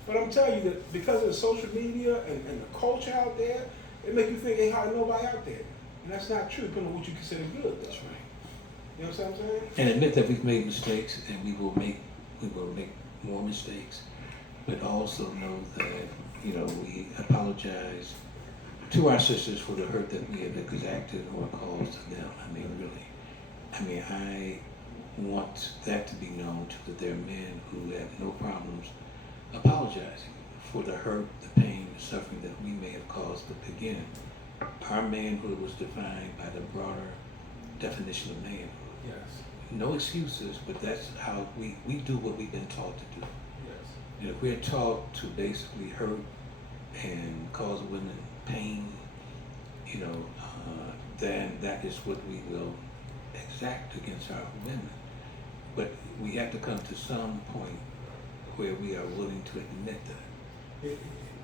But I'm telling you that because of the social media and the culture out there, it make you think ain't hardly nobody out there. And that's not true, depending on what you consider good. That's right. You know what I'm saying? And admit that we've made mistakes, and we will make more mistakes. But also know that, you know, we apologize to our sisters for the hurt that we have exacted or caused to them. I mean, really. I want that to be known too, that there are men who have no problems apologizing for the hurt, the pain, the suffering that we may have caused. But again, our manhood was defined by the broader definition of manhood. Yes. No excuses, but that's how we do what we've been taught to do. Yes. You know, if we're taught to basically hurt and cause women pain, you know, then that is what we will exact against our women. But we have to come to some point where we are willing to admit that.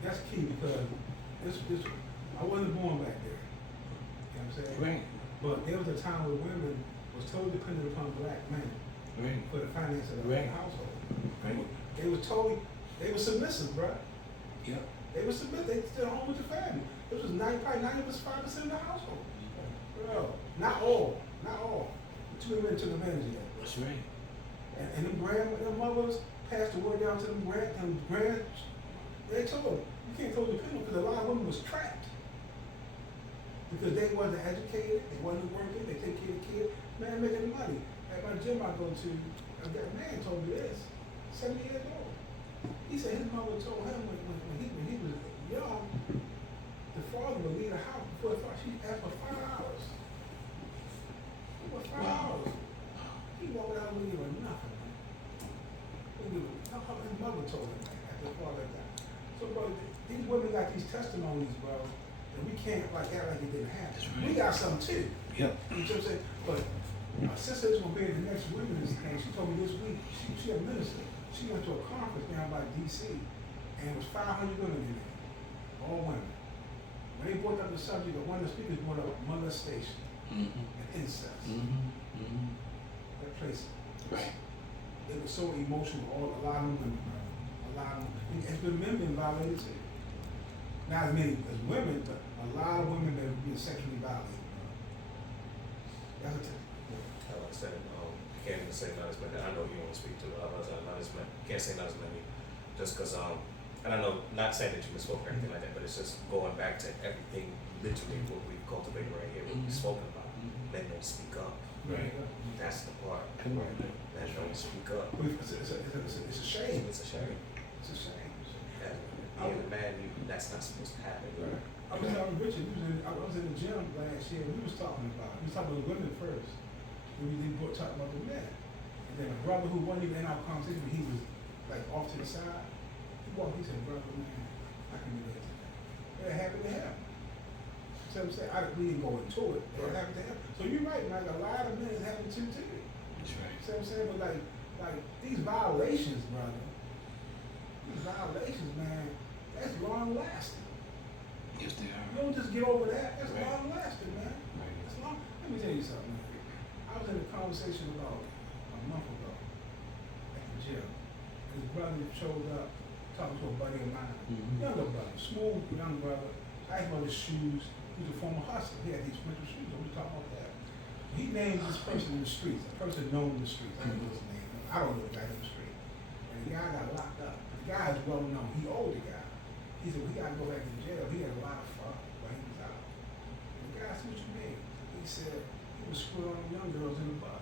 That's key because I wasn't born back there. You know what I'm saying? Right. But there was a time where women was totally dependent upon black men Right. for the finance of the Right. household. Right. It was totally, They were submissive, bro. Yep. They were submissive. They stayed home with the family. It was probably 95% of the household. Bro, not all. Too many men took advantage of that. That's right. And them mothers passed the word down to them grand. They told them, you can't close the funeral because a lot of women was trapped. Because they wasn't educated, they wasn't working, they take care of the kid, man making money. At my gym I go to, a man told me this, 70 years old. He said his mother told him when he was young, the father would leave the house before she asked for 5 hours. For 5 hours. He walked out and didn't give her nothing, man. His mother told him that after the father died. So, bro, these women got these testimonies, bro, and we can't like act like it didn't happen. That's right. We got some too. Yep. You know what I'm saying? But my sister is gonna be at the next women's thing. She told me this week, she a minister. She went to a conference down by DC, and it was 500 women in there, all women. When they brought up the subject, one of the speakers brought up molestation and incest. That place. Right. It was so emotional. A lot of women, bro. A lot of women. It's been men been violated too. Not as many as women, but a lot of women been being sexually violated, bro. That's a test. Like I said, can't even say not as many. I know you want to speak to others, not as many. Can't say not as many, just because and I know, not saying that you misspoke or anything like that, but it's just going back to everything, literally what we've cultivated right here, what we've spoken about. Men don't speak up. Right. That's the part. Come on, man. Men don't speak up. It's a shame. It's a shame. It's a shame. And being a man, that's not supposed to happen. I was telling Richard, I was in the gym last year, we was talking about the women first. And we didn't talk about the men. And then a brother who wasn't even in our conversation, but he was like off to the side, he said, brother, man, I can relate to that. It happened to him. So I'm saying, we didn't go into it, but it happened to him. So you're right, man, a lot of men it happened to too. That's right. See what I'm saying? But like these violations, brother, man, that's long lasting. Yes, they You are. don't just get over that. That's Right. long lasting, man. Right. That's long. Let me tell you something, man. I was in a conversation about a month ago at the gym. His brother showed up talking to a buddy of mine. Younger brother, smooth young brother. I asked about his shoes. He was a former hustler. He had these special shoes. I was talking about that. He named this person in the streets, a person known in the streets. I don't know his name. I don't know the guy in the street. And the guy got locked up. The guy is well known. He owed the guy. He said, we got to go back to jail. He had a lot of fraud while he was out. And the guy said, what you mean? He said, he was screwing on young girls in the bus.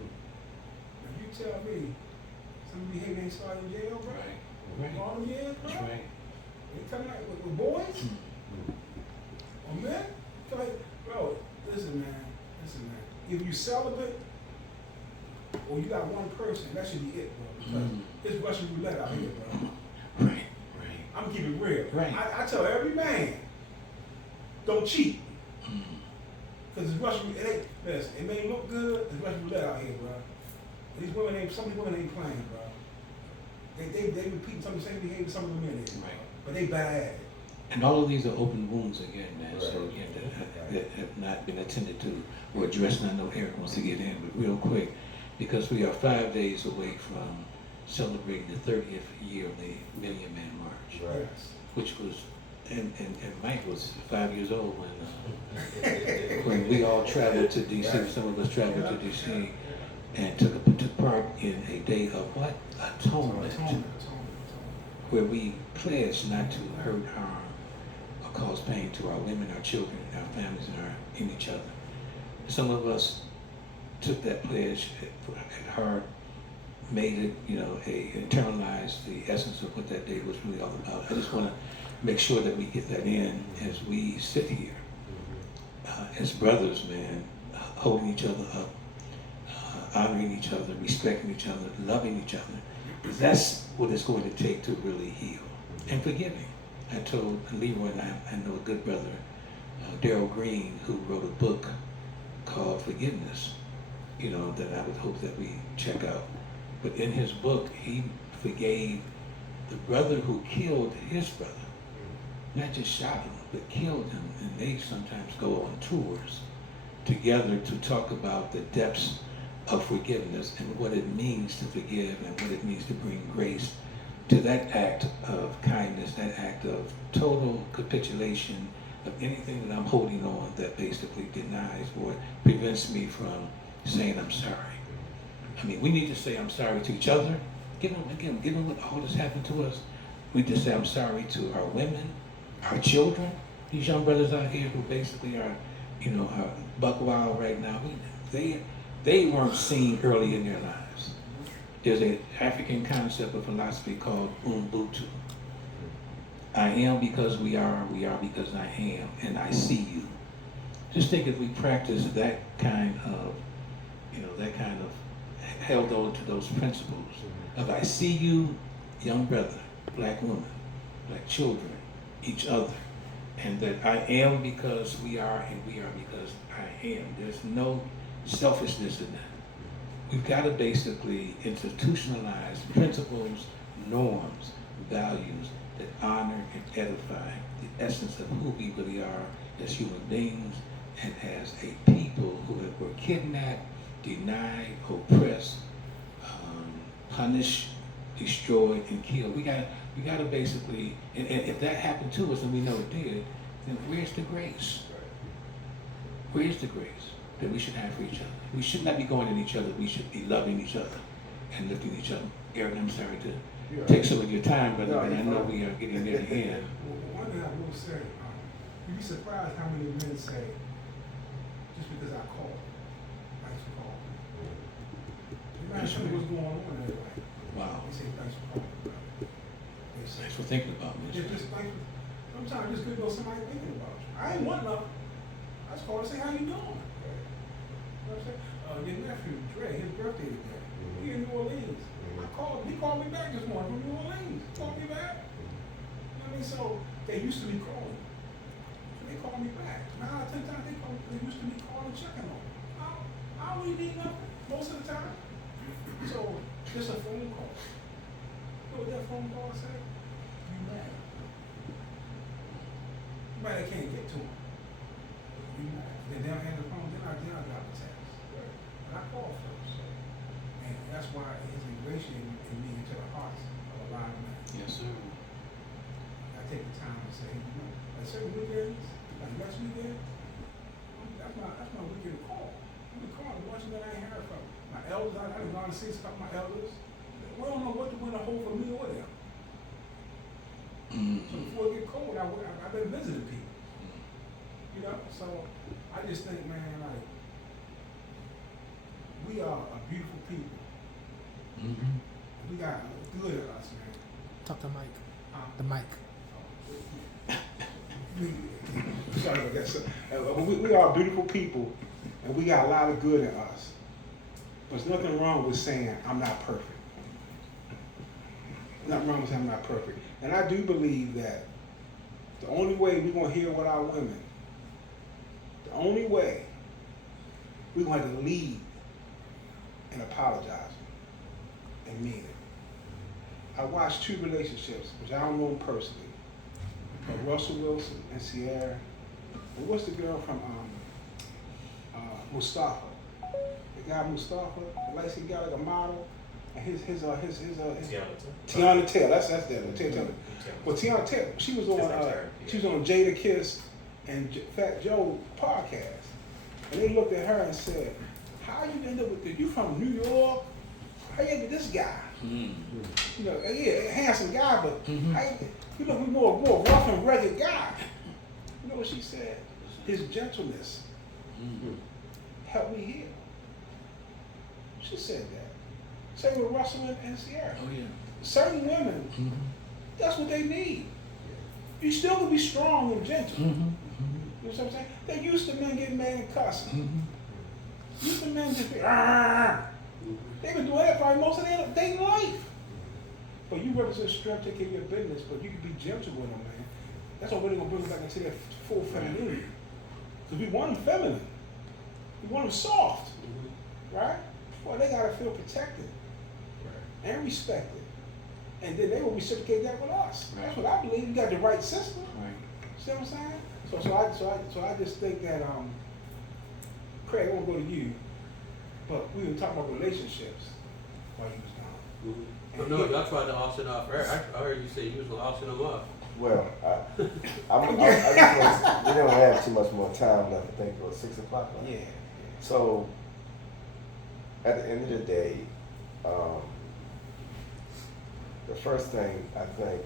If you tell me some behavior ain't started in jail, bro, Right. all them years, bro, That's right. they coming out with boys or men? Bro, listen, man. If you celibate or you got one person, that should be it, bro. Because it's Russian roulette out here, bro. Right. Right. I'm keeping it real. Right. I tell every man, don't cheat. Because it's Russian roulette. Listen, it may look good, it's Russian roulette out here, bro. Some of these women ain't playing, bro. They repeat some of the same behavior some of the men is. Right. But they bad at it. And all of these are open wounds again, man. So Right. again, that have not been attended to or addressed. And I know Eric wants to get in, but real quick, because we are 5 days away from celebrating the 30th year of the Million Man March, Right. Yes. which was, and Mike was 5 years old when we all traveled to DC. Some of us traveled to DC and took part in a day of what? Atonement. Atonement. Where we pledged not to hurt, harm, or cause pain to our women, our children, our families, and each other. Some of us took that pledge at heart, made it, internalized the essence of what that day was really all about. I just want to make sure that we get that in as we sit here, as brothers, man, holding each other up, honoring each other, respecting each other, loving each other. That's what it's going to take to really heal and forgiving. I told Leroy, and I know a good brother, Daryl Green, who wrote a book called Forgiveness, that I would hope that we check out. But in his book, he forgave the brother who killed his brother. Not just shot him, but killed him. And they sometimes go on tours together to talk about the depths of forgiveness and what it means to forgive and what it means to bring grace to that act of kindness, that act of total capitulation of anything that I'm holding on that basically denies or prevents me from saying I'm sorry. I mean, we need to say I'm sorry to each other. Given what all that's happened to us, we need to say I'm sorry to our women, our children, these young brothers out here who basically are, are buck wild right now. They weren't seen early in their lives. There's an African concept of philosophy called Ubuntu. I am because we are because I am, and I see you. Just think if we practice that kind of held on to those principles of I see you, young brother, black woman, black children, each other, and that I am because we are and we are because I am. There's no selfishness in that. We've got to basically institutionalize principles, norms, values that honor and edify the essence of who we really are as human beings and as a people who were kidnapped, denied, oppressed, punished, destroyed, and killed. We got to basically, and if that happened to us, and we know it did, then where's the grace? Where's the grace that we should have for each other? We should not be going at each other. We should be loving each other and lifting each other. Aaron, I'm sorry to take some of your time, brother, but I know we are getting near the end. One thing I will say, you'd be surprised how many men say, just because I called, thanks for calling. You might show me what's going on in their life. Wow. They say, thanks for calling. They say, Thanks for thinking about me. just thanks for, sometimes just good to know somebody thinking about you. I ain't want nothing. I just called to say, how you doing? You know what I'm saying? Your nephew, Dre, his birthday today. He in New Orleans. He called me back this morning from New Orleans. He called me back. You know what I mean? So they used to be calling. They call me back. 9 out of 10 times they used to be calling, checking on me. I don't really need nothing most of the time. So just a phone call. You know what that phone call say? You mad. Somebody that can't get to him. You mad. Then they'll hand the phone, then I got the text. But I call first. And that's why it's ingratiating in me into the hearts of a lot of men. Yes, sir. I take the time to say, like certain weekends, like next weekend, that's my weekend call. I'm gonna call the ones that I ain't heard from. My elders, I done gone to see a couple of my elders. We don't know what to win a hold for me or them. So before it get cold, I've been visiting people. You know, so I just think, man, like, we are a beautiful people. We got good at us, man. Talk to Mike. The mic. Sorry about that. So, we are beautiful people, and we got a lot of good in us. But there's nothing wrong with saying, I'm not perfect. Nothing wrong with saying I'm not perfect. And I do believe that the only way we're going to heal with our women, the only way we're going to have to lead and apologize and mean it. I watched 2 relationships, which I don't know them personally, but Russell Wilson and Sierra. And what's the girl from Mustafa? The guy Mustafa, the light-skinned guy, like a model, and his Tiana Taylor. That's that. Taylor. Well, Tiana Taylor, she was on Jada Kiss and Fat Joe podcast, and they looked at her and said, "How you end up with this? You from New York? How you end with this guy? You know, yeah, handsome guy, but you look more rough and rugged guy." You know what she said? His gentleness helped me heal. She said that. Same with Russell and Sierra. Oh yeah. Certain women, that's what they need. You still can be strong and gentle. You know what I'm saying? They used to men getting mad and cussing. Used to men just be, they've been doing that probably most of their life. But you represent strength, take care of your business, but you can be gentle with them, man. That's what we're going to bring them back into their full femininity. Because we want them feminine. We want them soft. Right? Well, they got to feel protected and respected. And then they will reciprocate that with us. That's what I believe. You got the right system. See what I'm saying? So I just think that, Craig, I won't go to you, but we were talking about relationships while you was gone. No, y'all tried to auction off her. I heard you say you was gonna auction them off. Well, I just want, we don't have too much more time left. I think it was 6 o'clock. Right? Yeah. So, at the end of the day, the first thing I think,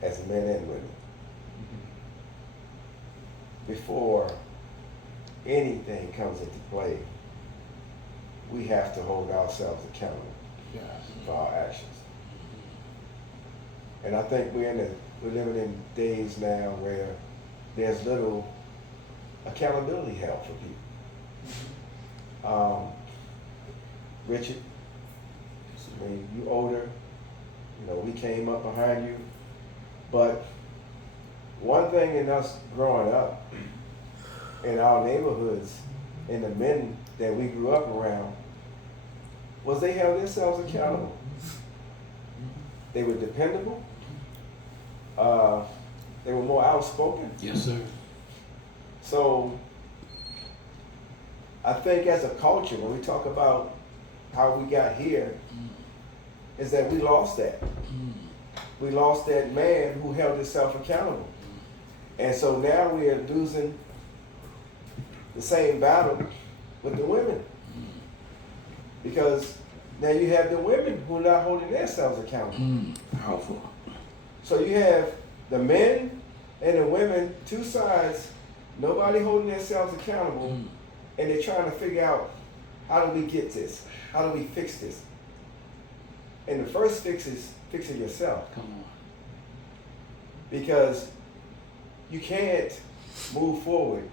as men and women, before anything comes into play, we have to hold ourselves accountable Yes. for our actions. And I think we're living in days now where there's little accountability held for people. Richard, I mean, you older, you know, we came up behind you, but one thing in us growing up in our neighborhoods and the men that we grew up around was they held themselves accountable. They were dependable. They were more outspoken. Yes, sir. So I think as a culture, when we talk about how we got here, is that we lost that. We lost that man who held himself accountable. And so now we are losing the same battle with the women. Because now you have the women who are not holding themselves accountable. Powerful. So you have the men and the women, two sides, nobody holding themselves accountable, and they're trying to figure out, how do we get this? How do we fix this? And the first fix is fix it yourself. Come on. Because you can't move forward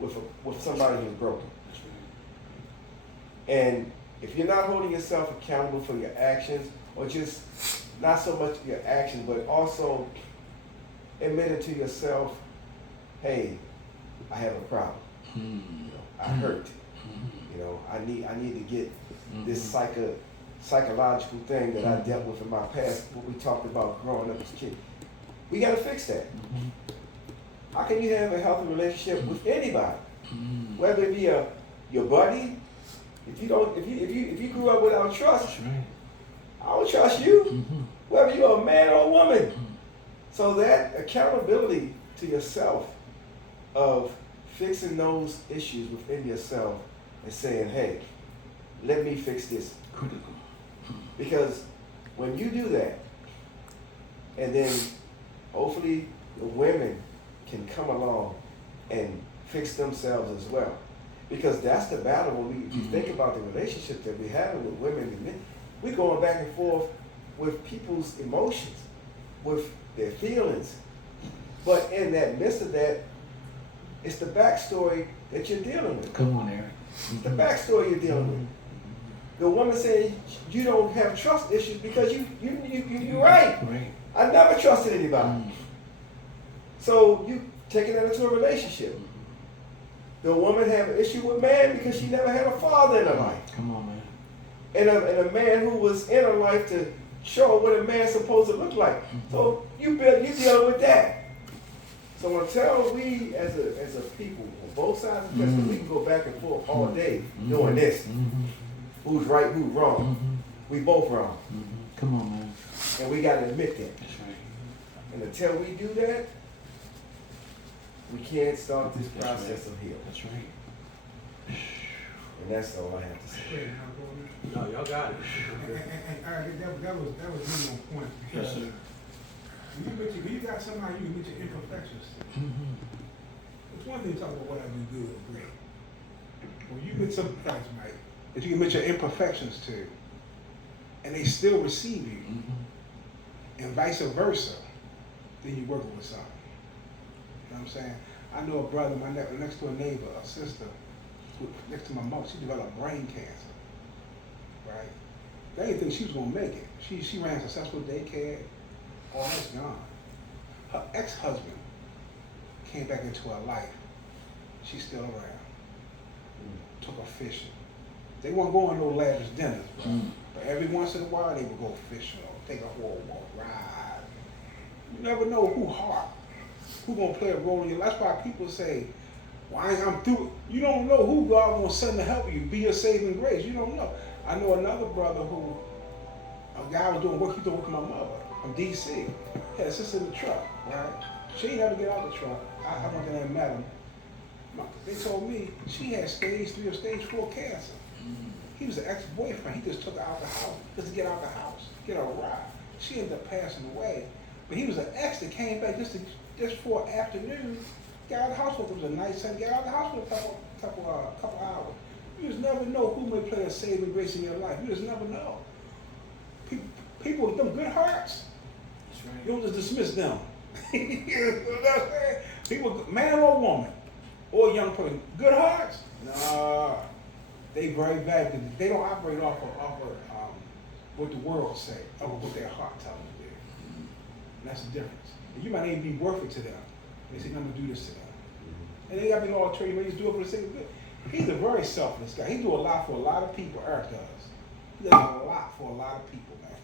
with somebody who's broken. That's right. And if you're not holding yourself accountable for your actions, or just not so much your actions, but also admitting to yourself, hey, I have a problem. You know, I hurt. You know, I need to get this psychological thing that I dealt with in my past, what we talked about growing up as kids. We gotta fix that. How can you have a healthy relationship with anybody? Whether it be your buddy, if you grew up without trust, That's right. I don't trust you. Whether you're a man or a woman. So that accountability to yourself of fixing those issues within yourself and saying, hey, let me fix this. Critical. Because when you do that, and then hopefully the women can come along and fix themselves as well. Because that's the battle when you think about the relationship that we have with women and men. We're going back and forth with people's emotions, with their feelings. But in that midst of that, it's the backstory that you're dealing with. Come on, Eric. It's the backstory you're dealing with. The woman saying you don't have trust issues because you're right. Right. I never trusted anybody. So you taking that into a relationship. The woman have an issue with man because she never had a father in her life. Come on, man. And a man who was in her life to show what a man's supposed to look like. So you dealing with that. So until we as a people on both sides of the fence, we can go back and forth all day doing this. Who's right, who's wrong. We both wrong. Come on, man. And we gotta admit that. That's right. And until we do that, we can't start this That's process right. of healing. That's right. And that's all I have to say. No, y'all got it. That was really on point. Yes, sir. When you got somebody you can get your imperfections to. It's one thing to talk about what I do good or great. When you meet some friends, Mike, that you can admit your imperfections to, and they still receive you, and vice versa, then you're working with something. You know what I'm saying? I know a brother, my next door neighbor, a sister, next to my mother, she developed brain cancer, right? They didn't think she was gonna make it. She ran a successful daycare, all that's gone. Her ex-husband came back into her life. She's still around. Took her fishing. They weren't going to no lavish dinners, bro. But every once in a while they would go fishing or take a whole walk, ride. You never know who gonna play a role in your life. That's why people say, why I'm through. You don't know who God gonna send to help you, be your saving grace. You don't know. I know another brother who A guy was doing work, he doing work with my mother from DC. Had a sister in the truck, right? She ain't never get out the truck. I went there and met him. They told me she had stage 3 or stage 4 cancer. He was an ex-boyfriend. He just took her out the house just to get out the house, get her a ride. She ended up passing away. But he was an ex that came back just for an afternoon, got out of the hospital. It was a nice Sunday, got out of the hospital a couple hours. You just never know who may play a saving grace in your life. You just never know. People with them good hearts, That's right. you don't just dismiss them. You know what I'm saying? People, man or woman, or young person, good hearts, nah, they very bad. They don't operate off of what the world say, off of what their heart tells them to do. And that's the difference. And you might even be worth it to them. They say, I'm gonna do this to them. And they gotta be all trade, but they just do it for the sake of good. He's a very selfless guy. He do a lot for a lot of people, Eric does. He does a lot for a lot of people, man.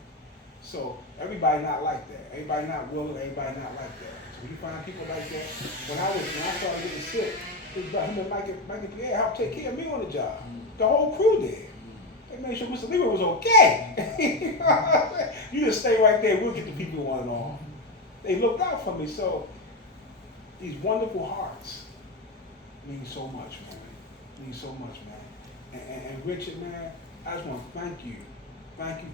So everybody not like that. Everybody not willing, everybody not like that. So when you find people like that, when I started getting sick, it was about him and Mike and Pierre helped take care of me on the job. The whole crew did. They made sure Mr. Leroy was okay. You know what I'm saying? You just stay right there, we'll get the people you want on. They looked out for me, so these wonderful hearts mean so much, man. Mean so much, man. And Richard, man, I just want to thank you. Thank you.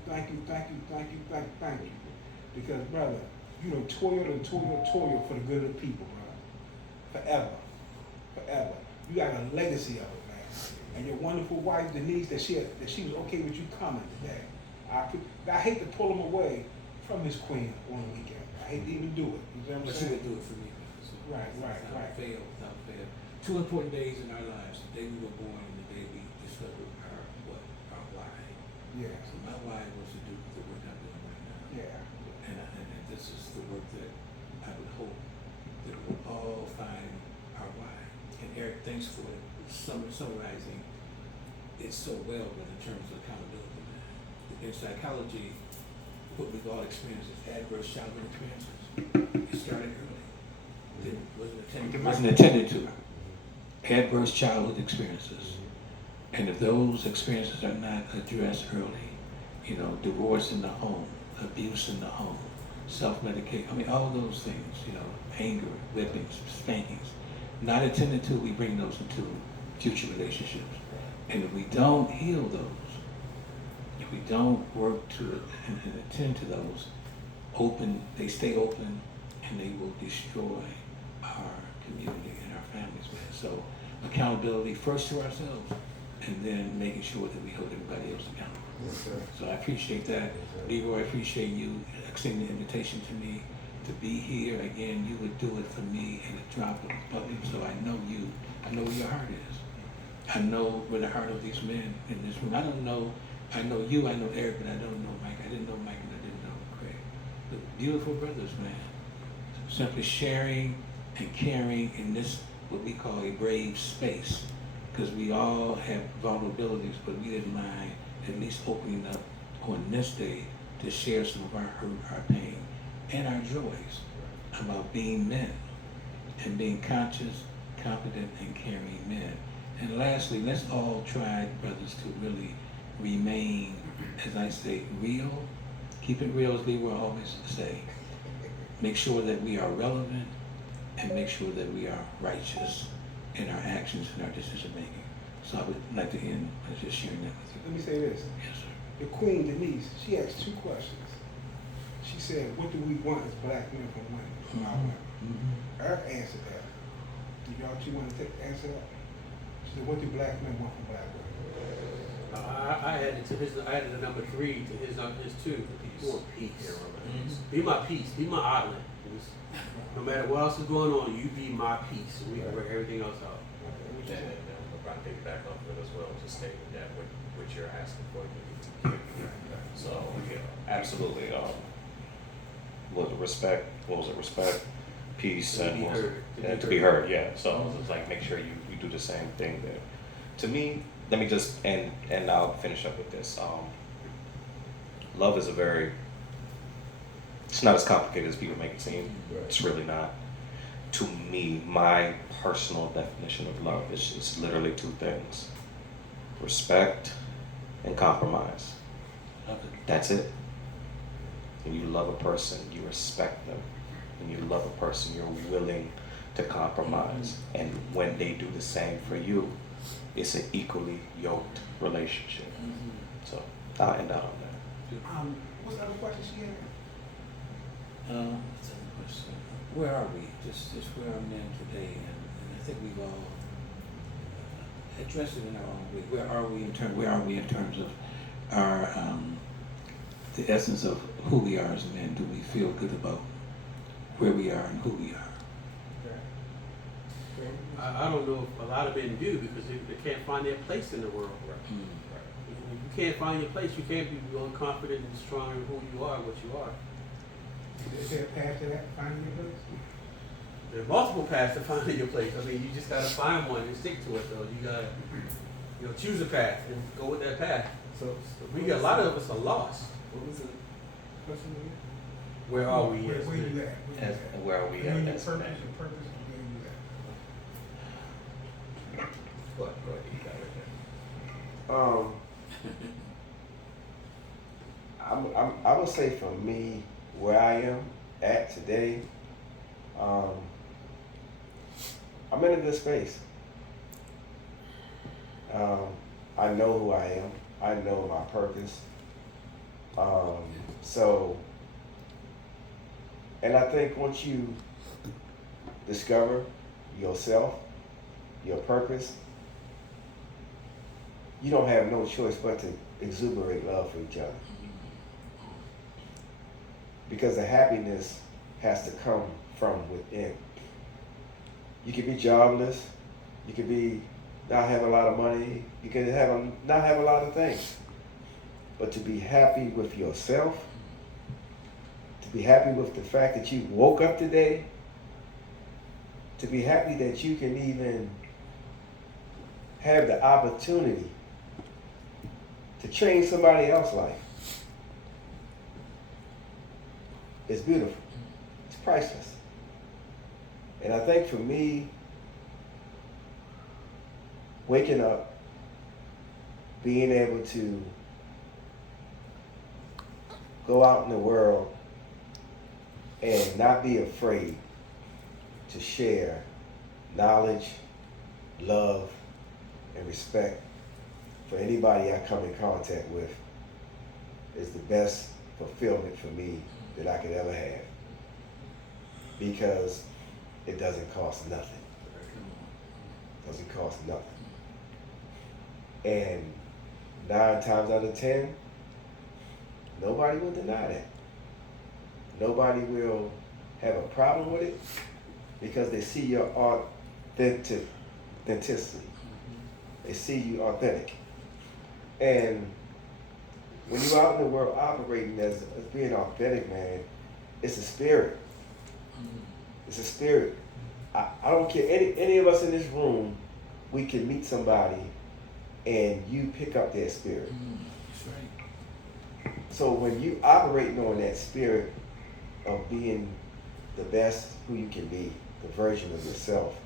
Because, brother, you done toiled for the good of the people, brother. Forever. You got a legacy of it, man. And your wonderful wife, Denise, that she was okay with you coming today. I hate to pull him away from his queen on the weekend. I hate to even do it. You know what I'm But she saying? would do it for me. So Right. Without fail. 2 important days in our lives: the day we were born and the day we discovered our why. Yeah. So my why was to do the work I'm doing right now. Yeah. And this is the work that I would hope that we'll all find our why. And Eric, thanks for summarizing it so well, but in terms of accountability. In psychology, what we've all experienced is adverse childhood experiences. It started early. It wasn't intended to. Adverse childhood experiences. And if those experiences are not addressed early, divorce in the home, abuse in the home, self-medication, all those things, anger, whippings, spankings, not attended to, we bring those into future relationships. And if we don't heal those, if we don't work to and attend to those, they stay open and they will destroy our community and our families, man. So accountability first to ourselves, and then making sure that we hold everybody else accountable. Yes, sir. So I appreciate that. Leroy, I appreciate you extending the invitation to me to be here. Again, you would do it for me in a drop of a bucket. So I know you. I know where your heart is. I know where the heart of these men in this room. I know you, I know Eric, but I don't know Mike. I didn't know Mike and I didn't know Craig. The beautiful brothers, man. Simply sharing and caring in this, what we call a brave space. Because we all have vulnerabilities, but we didn't mind at least opening up on this day to share some of our hurt, our pain, and our joys about being men and being conscious, competent, and caring men. And lastly, let's all try, brothers, to really remain, as I say, real. Keep it real, as Leroy always say. Make sure that we are relevant and make sure that we are righteous in our actions and our decision making. So I would like to end by just sharing that with you. Let me say this. Yes, sir. The Queen Denise, she asked 2 questions. She said, what do we want as black men from women, from our women? Eric answered that. Do y'all 2 want to answer that? She said, what do black men want from black women? I added the number 3 to his 2. You want peace. Be my peace. Be my island. No matter what else is going on, you be my peace. And we can work everything else out. And I'll piggyback off of it as well, just stating that what you're asking for, you need to give. So, absolutely. What was it? Respect, peace, To and be heard. to be heard. Yeah. So it's like make sure you do the same thing there. To me, let me just and I'll finish up with this. Love is it's not as complicated as people make it seem. Right. It's really not. To me, my personal definition of love is literally 2 things: respect and compromise. Love it. That's it. and you love a person, you respect them, and you love a person, you're willing to compromise. And when they do the same for you, it's an equally yoked relationship. So I'll end out on that. What's the other question she had? What's the other question? Where are we? Just where are men today? And I think we've all addressed it in our own way. Where are we in terms of our the essence of who we are as men? Do we feel good about where we are and who we are? I don't know if a lot of men do because they can't find their place in the world. Right. Mm. If you can't find your place, you can't be really confident and strong in who you are, what you are. Is there a path to that, finding your place? There are multiple paths to finding your place. I mean, you just gotta find one and stick to it, though. You gotta, choose a path and go with that path. So a lot of us are lost. What was the question again? Where are we? Where as you men? at? As, where are we Your at purpose, as your men? purpose, and where you at? Go ahead, you got it right I would say for me, where I am at today, I'm in a good space. I know who I am. I know my purpose. And I think once you discover yourself, your purpose, you don't have no choice but to exuberate love for each other. Because the happiness has to come from within. You can be jobless, you can be not have a lot of money, you can not have a lot of things. But to be happy with yourself, to be happy with the fact that you woke up today, to be happy that you can even have the opportunity to change somebody else's life. It's beautiful. It's priceless. And I think for me, waking up, being able to go out in the world and not be afraid to share knowledge, love, and respect for anybody I come in contact with is the best fulfillment for me that I could ever have, because it doesn't cost nothing. It doesn't cost nothing. And 9 times out of 10, nobody will deny that. Nobody will have a problem with it because they see your authenticity. They see you authentic. And when you're out in the world operating as being authentic, man, it's a spirit. It's a spirit. I don't care, any of us in this room, we can meet somebody and you pick up their spirit. That's right. So when you operating on that spirit of being the best who you can be, the version of yourself,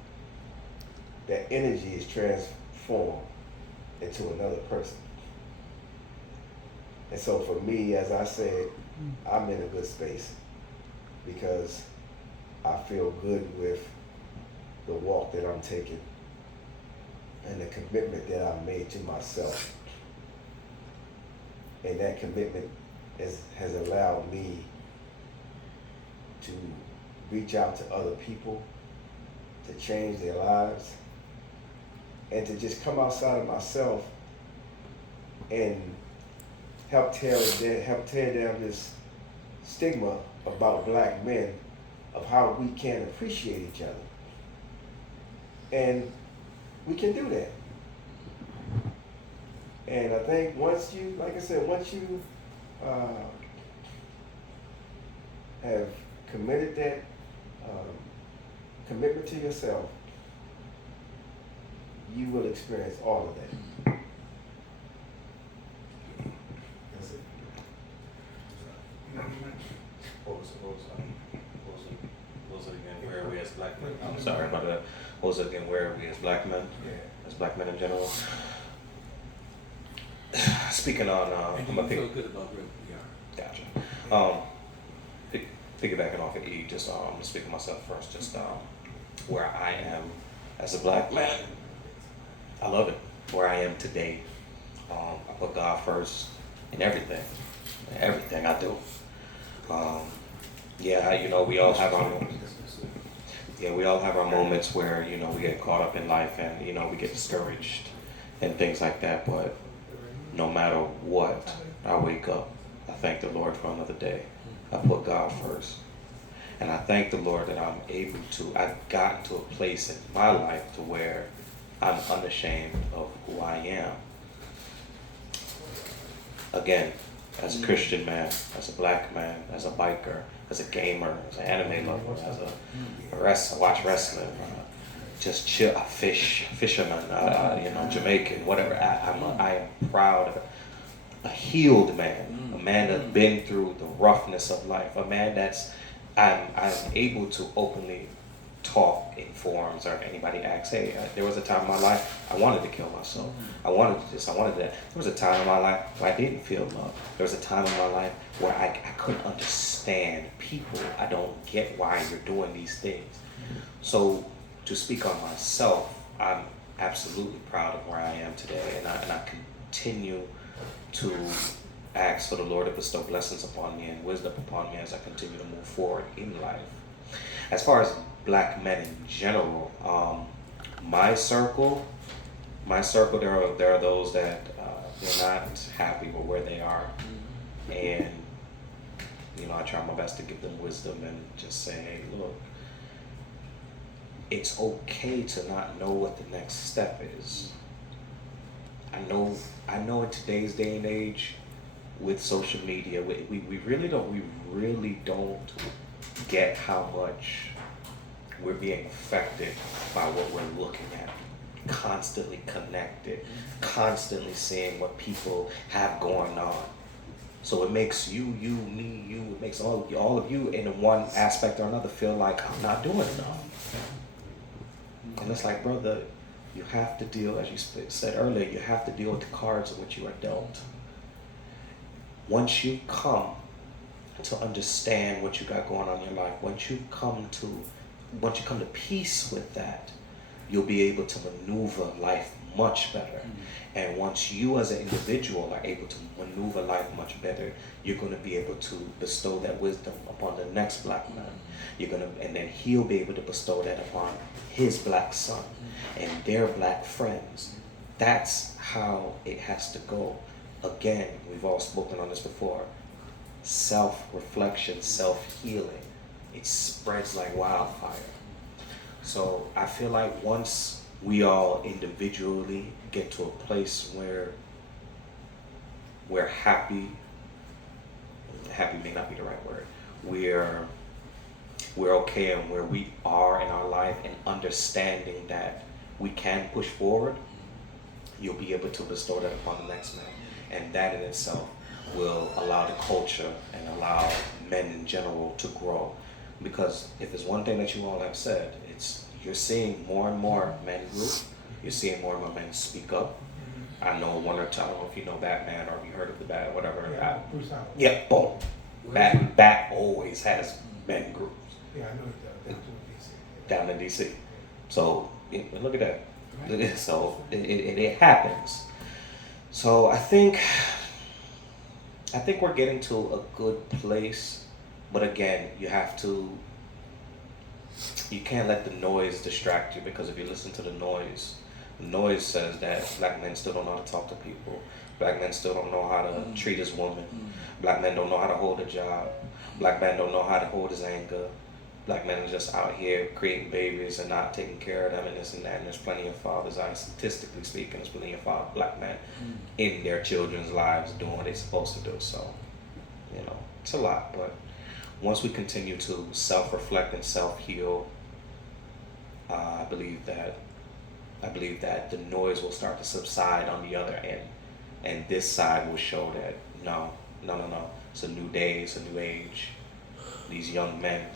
that energy is transformed into another person. And so for me, as I said, I'm in a good space because I feel good with the walk that I'm taking and the commitment that I've made to myself. And that commitment has allowed me to reach out to other people, to change their lives, and to just come outside of myself and help tear down this stigma about black men of how we can appreciate each other. And we can do that. And I think once you, like I said, once you have committed that commitment to yourself, you will experience all of that. That's it. What was it again? Where are we as black men? I'm sorry about that. What was it again? Where are we as black men? Yeah. As black men in general? Speaking on, And I'm do a you feel big, good about where we are? gotcha. piggybacking off of E, just I'm gonna speak of myself first. Just where I am as a black man, I love it. Where I am today, I put God first in everything I do. We all have our moments where we get caught up in life and we get discouraged and things like that. But no matter what, I wake up. I thank the Lord for another day. I put God first. And I thank the Lord that I've gotten to a place in my life to where I'm unashamed of who I am. Again, as a Christian man, as a black man, as a biker, as a gamer, as an anime lover, as I watch wrestling, just chill, fisherman, Jamaican, whatever. I am proud, a healed man, a man that's been through the roughness of life, a man I'm able to openly talk in forums, or if anybody asks, hey, there was a time in my life I wanted to kill myself. I wanted this, I wanted that. There was a time in my life where I didn't feel love. There was a time in my life where I couldn't understand people. I don't get why you're doing these things. So to speak on myself, I'm absolutely proud of where I am today, and I continue to ask for the Lord to bestow blessings upon me and wisdom upon me as I continue to move forward in life. As far as black men in general, my circle, there are those that they're not happy with where they are, and I try my best to give them wisdom and just say, hey, look, it's okay to not know what the next step is. I know in today's day and age with social media, we really don't get how much we're being affected by what we're looking at. Constantly connected, constantly seeing what people have going on. So it makes you, me, you, it makes all of you in one aspect or another feel like I'm not doing enough. And it's like, brother, you have to deal, as you said earlier, you have to deal with the cards in which you are dealt. Once you come to understand what you got going on in your life, once you come to peace with that, you'll be able to maneuver life much better. And once you as an individual are able to maneuver life much better, you're going to be able to bestow that wisdom upon the next black man. And then he'll be able to bestow that upon his black son and their black friends. That's how it has to go. Again, we've all spoken on this before. Self-reflection, self-healing, it spreads like wildfire. So I feel like once we all individually get to a place where we're happy may not be the right word, we're okay and where we are in our life and understanding that we can push forward, you'll be able to bestow that upon the next man. And that in itself will allow the culture and allow men in general to grow. Because if there's one thing that you all have said, it's you're seeing more and more men group, you're seeing more and more men speak up. I know one or two, I don't know if you know Batman or if you heard of the Bat, whatever. Yeah, Bruce Allen. Yeah, boom. Bat always has men groups. Yeah, I know he does. Down in DC. So look at that. Right. So it happens. So I think we're getting to a good place, but again, you can't let the noise distract you, because if you listen to the noise says that black men still don't know how to talk to people. Black men still don't know how to treat his woman. Black men don't know how to hold a job. Black men don't know how to hold his anger. Black men are just out here creating babies and not taking care of them and this and that. And there's plenty of fathers, statistically speaking, there's plenty of black men in their children's lives doing what they're supposed to do. So, it's a lot. But once we continue to self-reflect and self-heal, I believe that the noise will start to subside on the other end. And this side will show that, no. It's a new day, it's a new age. These young men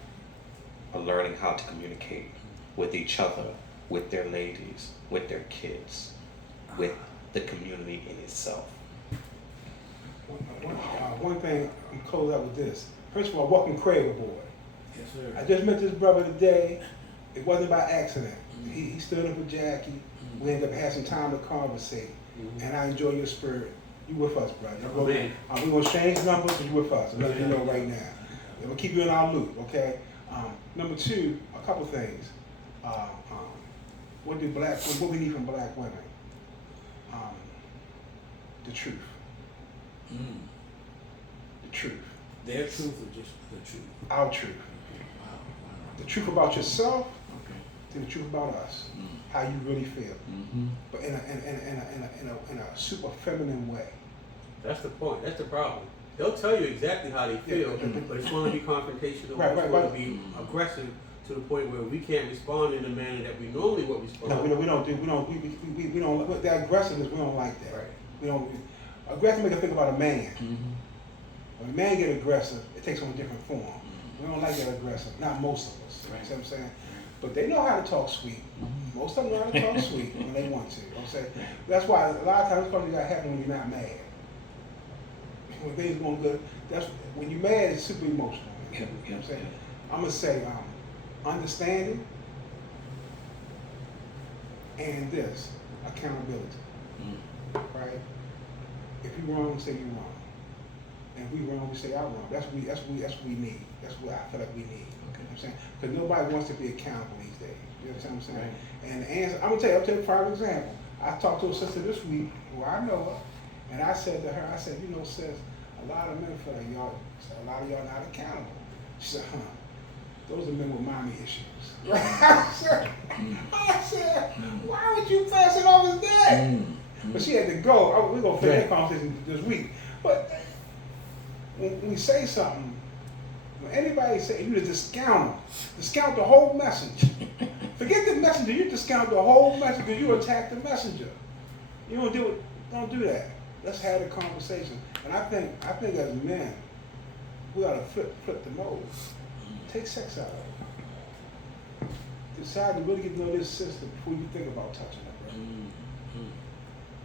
are learning how to communicate with each other, with their ladies, with their kids, with the community in itself. One thing, we close out with this. First of all, welcome Craig aboard. Yes, sir. I just met this brother today. It wasn't by accident. He stood up with Jackie. We ended up having some time to conversate. And I enjoy your spirit. You with us, brother. Oh, man. We're going to exchange numbers, but you with us. I'm letting you know right now. I'm going to keep you in our loop, okay? Number two, a couple things. What we need from black women? The truth. The truth. Their truth or just the truth? Our truth. Wow. The truth about yourself, Okay. to the truth about us. How you really feel. Mm-hmm. But in a super feminine way. That's the point. That's the problem. They'll tell you exactly how they feel, but it's going to be confrontational. Right, it's right, going right. to be aggressive to the point where we can't respond in the manner that we normally would respond. No, we don't, the aggressiveness, we don't like that. Right. We don't, aggressive make us think about a man. Mm-hmm. When a man get aggressive, it takes on a different form. We don't like that aggressive, not most of us, you Right. see what I'm saying? But they know how to talk sweet. Most of them know how to talk sweet when they want to, you know what I'm saying? That's why a lot of times something gotta happen when you're not mad. When things are going good, that's, when you're mad, it's super emotional. You know what I'm saying? I'm gonna say, understanding and this, accountability, right? If you're wrong, say you're wrong. And if we wrong, we say I'm wrong. That's what we need. That's what I feel like we need. You know what I'm saying? Because nobody wants to be accountable these days. You understand what I'm saying? Right. And the answer, I'm gonna tell you a prime example. I talked to a sister this week who I know her, and I said to her, I said, you know, sis, a lot of men feel like a lot of y'all not accountable. She said, those are men with mommy issues. I said, why would you pass it off as that? But she had to go. We're gonna finish that conversation this week. But when we say something, when anybody say you just discount the whole message. Forget the messenger, you discount the whole message because you attack the messenger. You don't do that. Let's have the conversation. And I think as men, we ought to flip the mode. Take sex out of it. Decide to really get to know this sister before you think about touching her, bro.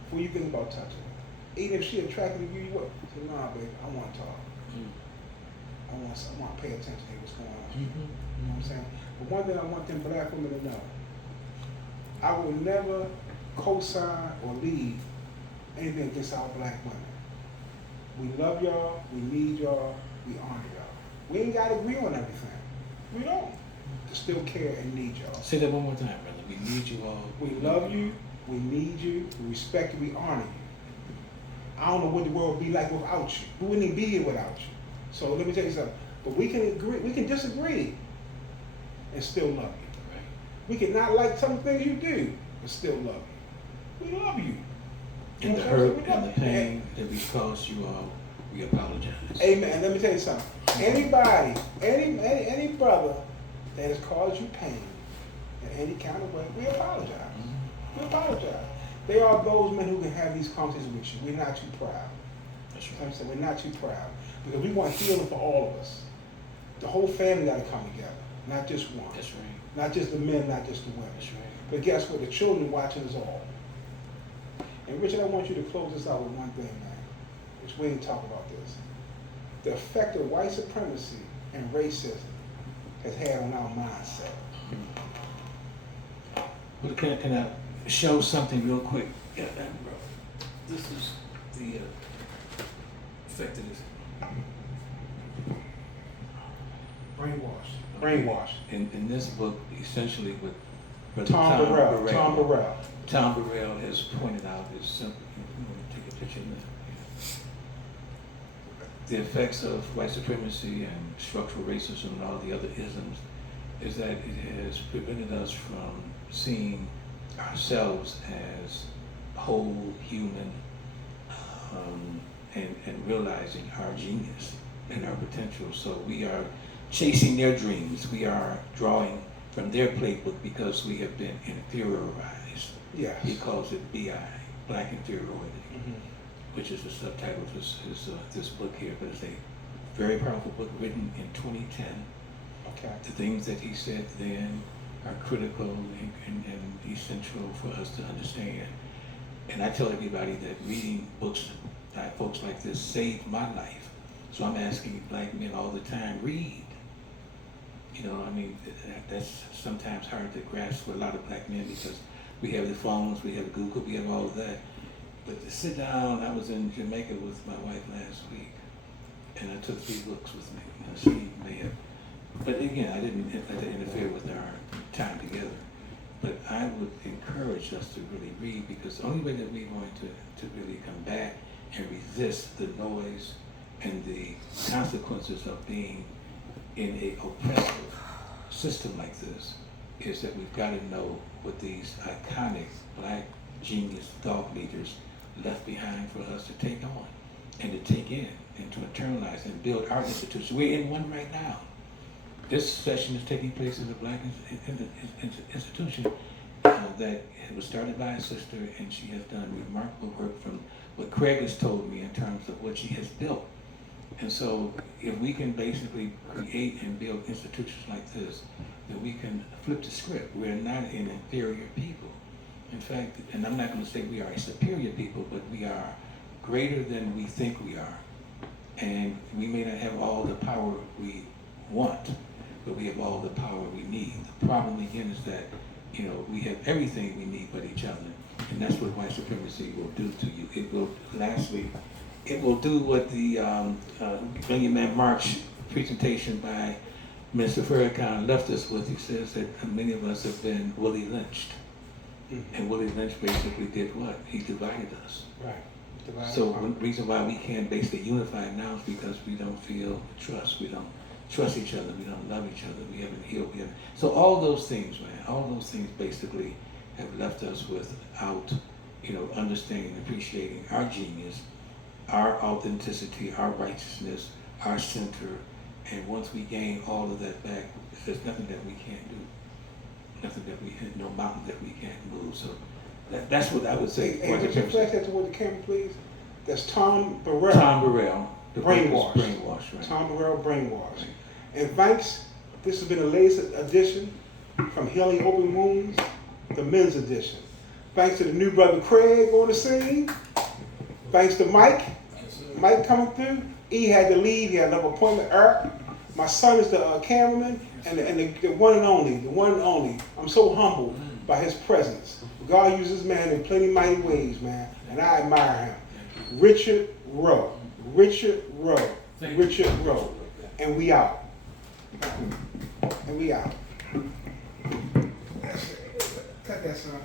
Before you think about touching her. Even if she attracted to you, what? Say, nah, baby, I want to talk. I want to pay attention to what's going on. You know what I'm saying? But one thing I want them black women to know, I will never co-sign or lead anything against our black women. We love y'all, we need y'all, we honor y'all. We ain't got to agree on everything. We don't. To still care and need y'all. Say that one more time, brother. We need you all. We love you, we need you, we respect you, we honor you. I don't know what the world would be like without you. We wouldn't even be here without you. So let me tell you something. But we can agree, we can disagree and still love you. Right. We can not like some things you do, but still love you. We love you. You And know the what I'm saying? hurt and the pain that we caused you all, we apologize. Amen. And let me tell you something. Anybody, any brother that has caused you pain in any kind of way, we apologize. We apologize. They are those men who can have these conversations with you. We're not too proud. That's You know right. what I'm saying? We're not too proud. Because we want healing for all of us. The whole family got to come together, not just one. That's right. Not just the men, not just the women. That's right. But guess what? The children watching us all. And Richard, I want you to close this out with one thing, man. Which we didn't talk about this. The effect of white supremacy and racism has had on our mindset. Well, can I show something real quick? Yeah, bro. This is the effect of this. Brainwashed. In this book, essentially what Brother Tom Burrell. Tom Burrell has pointed out is simple. You want to take a picture of that? The effects of white supremacy and structural racism and all the other isms is that it has prevented us from seeing ourselves as whole human and realizing our genius and our potential. So we are chasing their dreams. We are drawing from their playbook because we have been inferiorized. Yes. He calls it BI, Black Inferiority, which is the subtitle of this book here. But it's a very powerful book written in 2010. Okay. The things that he said then are critical and essential for us to understand. And I tell everybody that reading books by folks like this saved my life So I'm asking black men all the time, read. You know, I mean, that's sometimes hard to grasp for a lot of black men because we have the phones, we have Google, we have all of that. But to sit down, I was in Jamaica with my wife last week, and I took 3 books with me. She may have, but again, I didn't let that interfere with our time together. But I would encourage us to really read, because the only way that we're going to really come back and resist the noise and the consequences of being in a oppressive system like this is that we've got to know what these iconic black genius thought leaders left behind for us to take on and to take in and to internalize and build our institution. We're in one right now. This session is taking place in a black institution that was started by a sister, and she has done remarkable work from what Craig has told me in terms of what she has built. And so if we can basically create and build institutions like this, then we can flip the script. We're not an inferior people. In fact, and I'm not going to say we are a superior people, but we are greater than we think we are. And we may not have all the power we want, but we have all the power we need. The problem again is that, you know, we have everything we need but each other. And that's what white supremacy will do to you. It will, lastly, it will do what the Million Man March presentation by Mr. Farrakhan left us with. He says that many of us have been Willie lynched. And Willie Lynch basically did what? He divided us. Right. So the reason why we can't basically unify now is because we don't feel trust. We don't trust each other. We don't love each other. We haven't healed. So all those things, man, all those things basically have left us without, you know, understanding and appreciating our genius, our authenticity, our righteousness, our center. And once we gain all of that back, there's nothing that we can't do. Nothing that we, no mountain that we can't move. So that's what I would say. Hey, would you flash that toward the camera, please? That's Tom Burrell. Tom Burrell. The Brainwash. Brainwash, right. Tom Burrell, Brainwash. Right. And thanks, this has been the latest edition from Healing Open Wounds, the men's edition. Thanks to the new brother Craig on the scene. Thanks to Mike. Mike coming through. He had to leave. He had another appointment. Eric. My son is the cameraman and the one and only. The one and only. I'm so humbled by his presence. God uses man in plenty mighty ways, man, and I admire him. Richard Rowe. Richard Rowe. Richard Rowe. And we out. And we out. Cut that, son.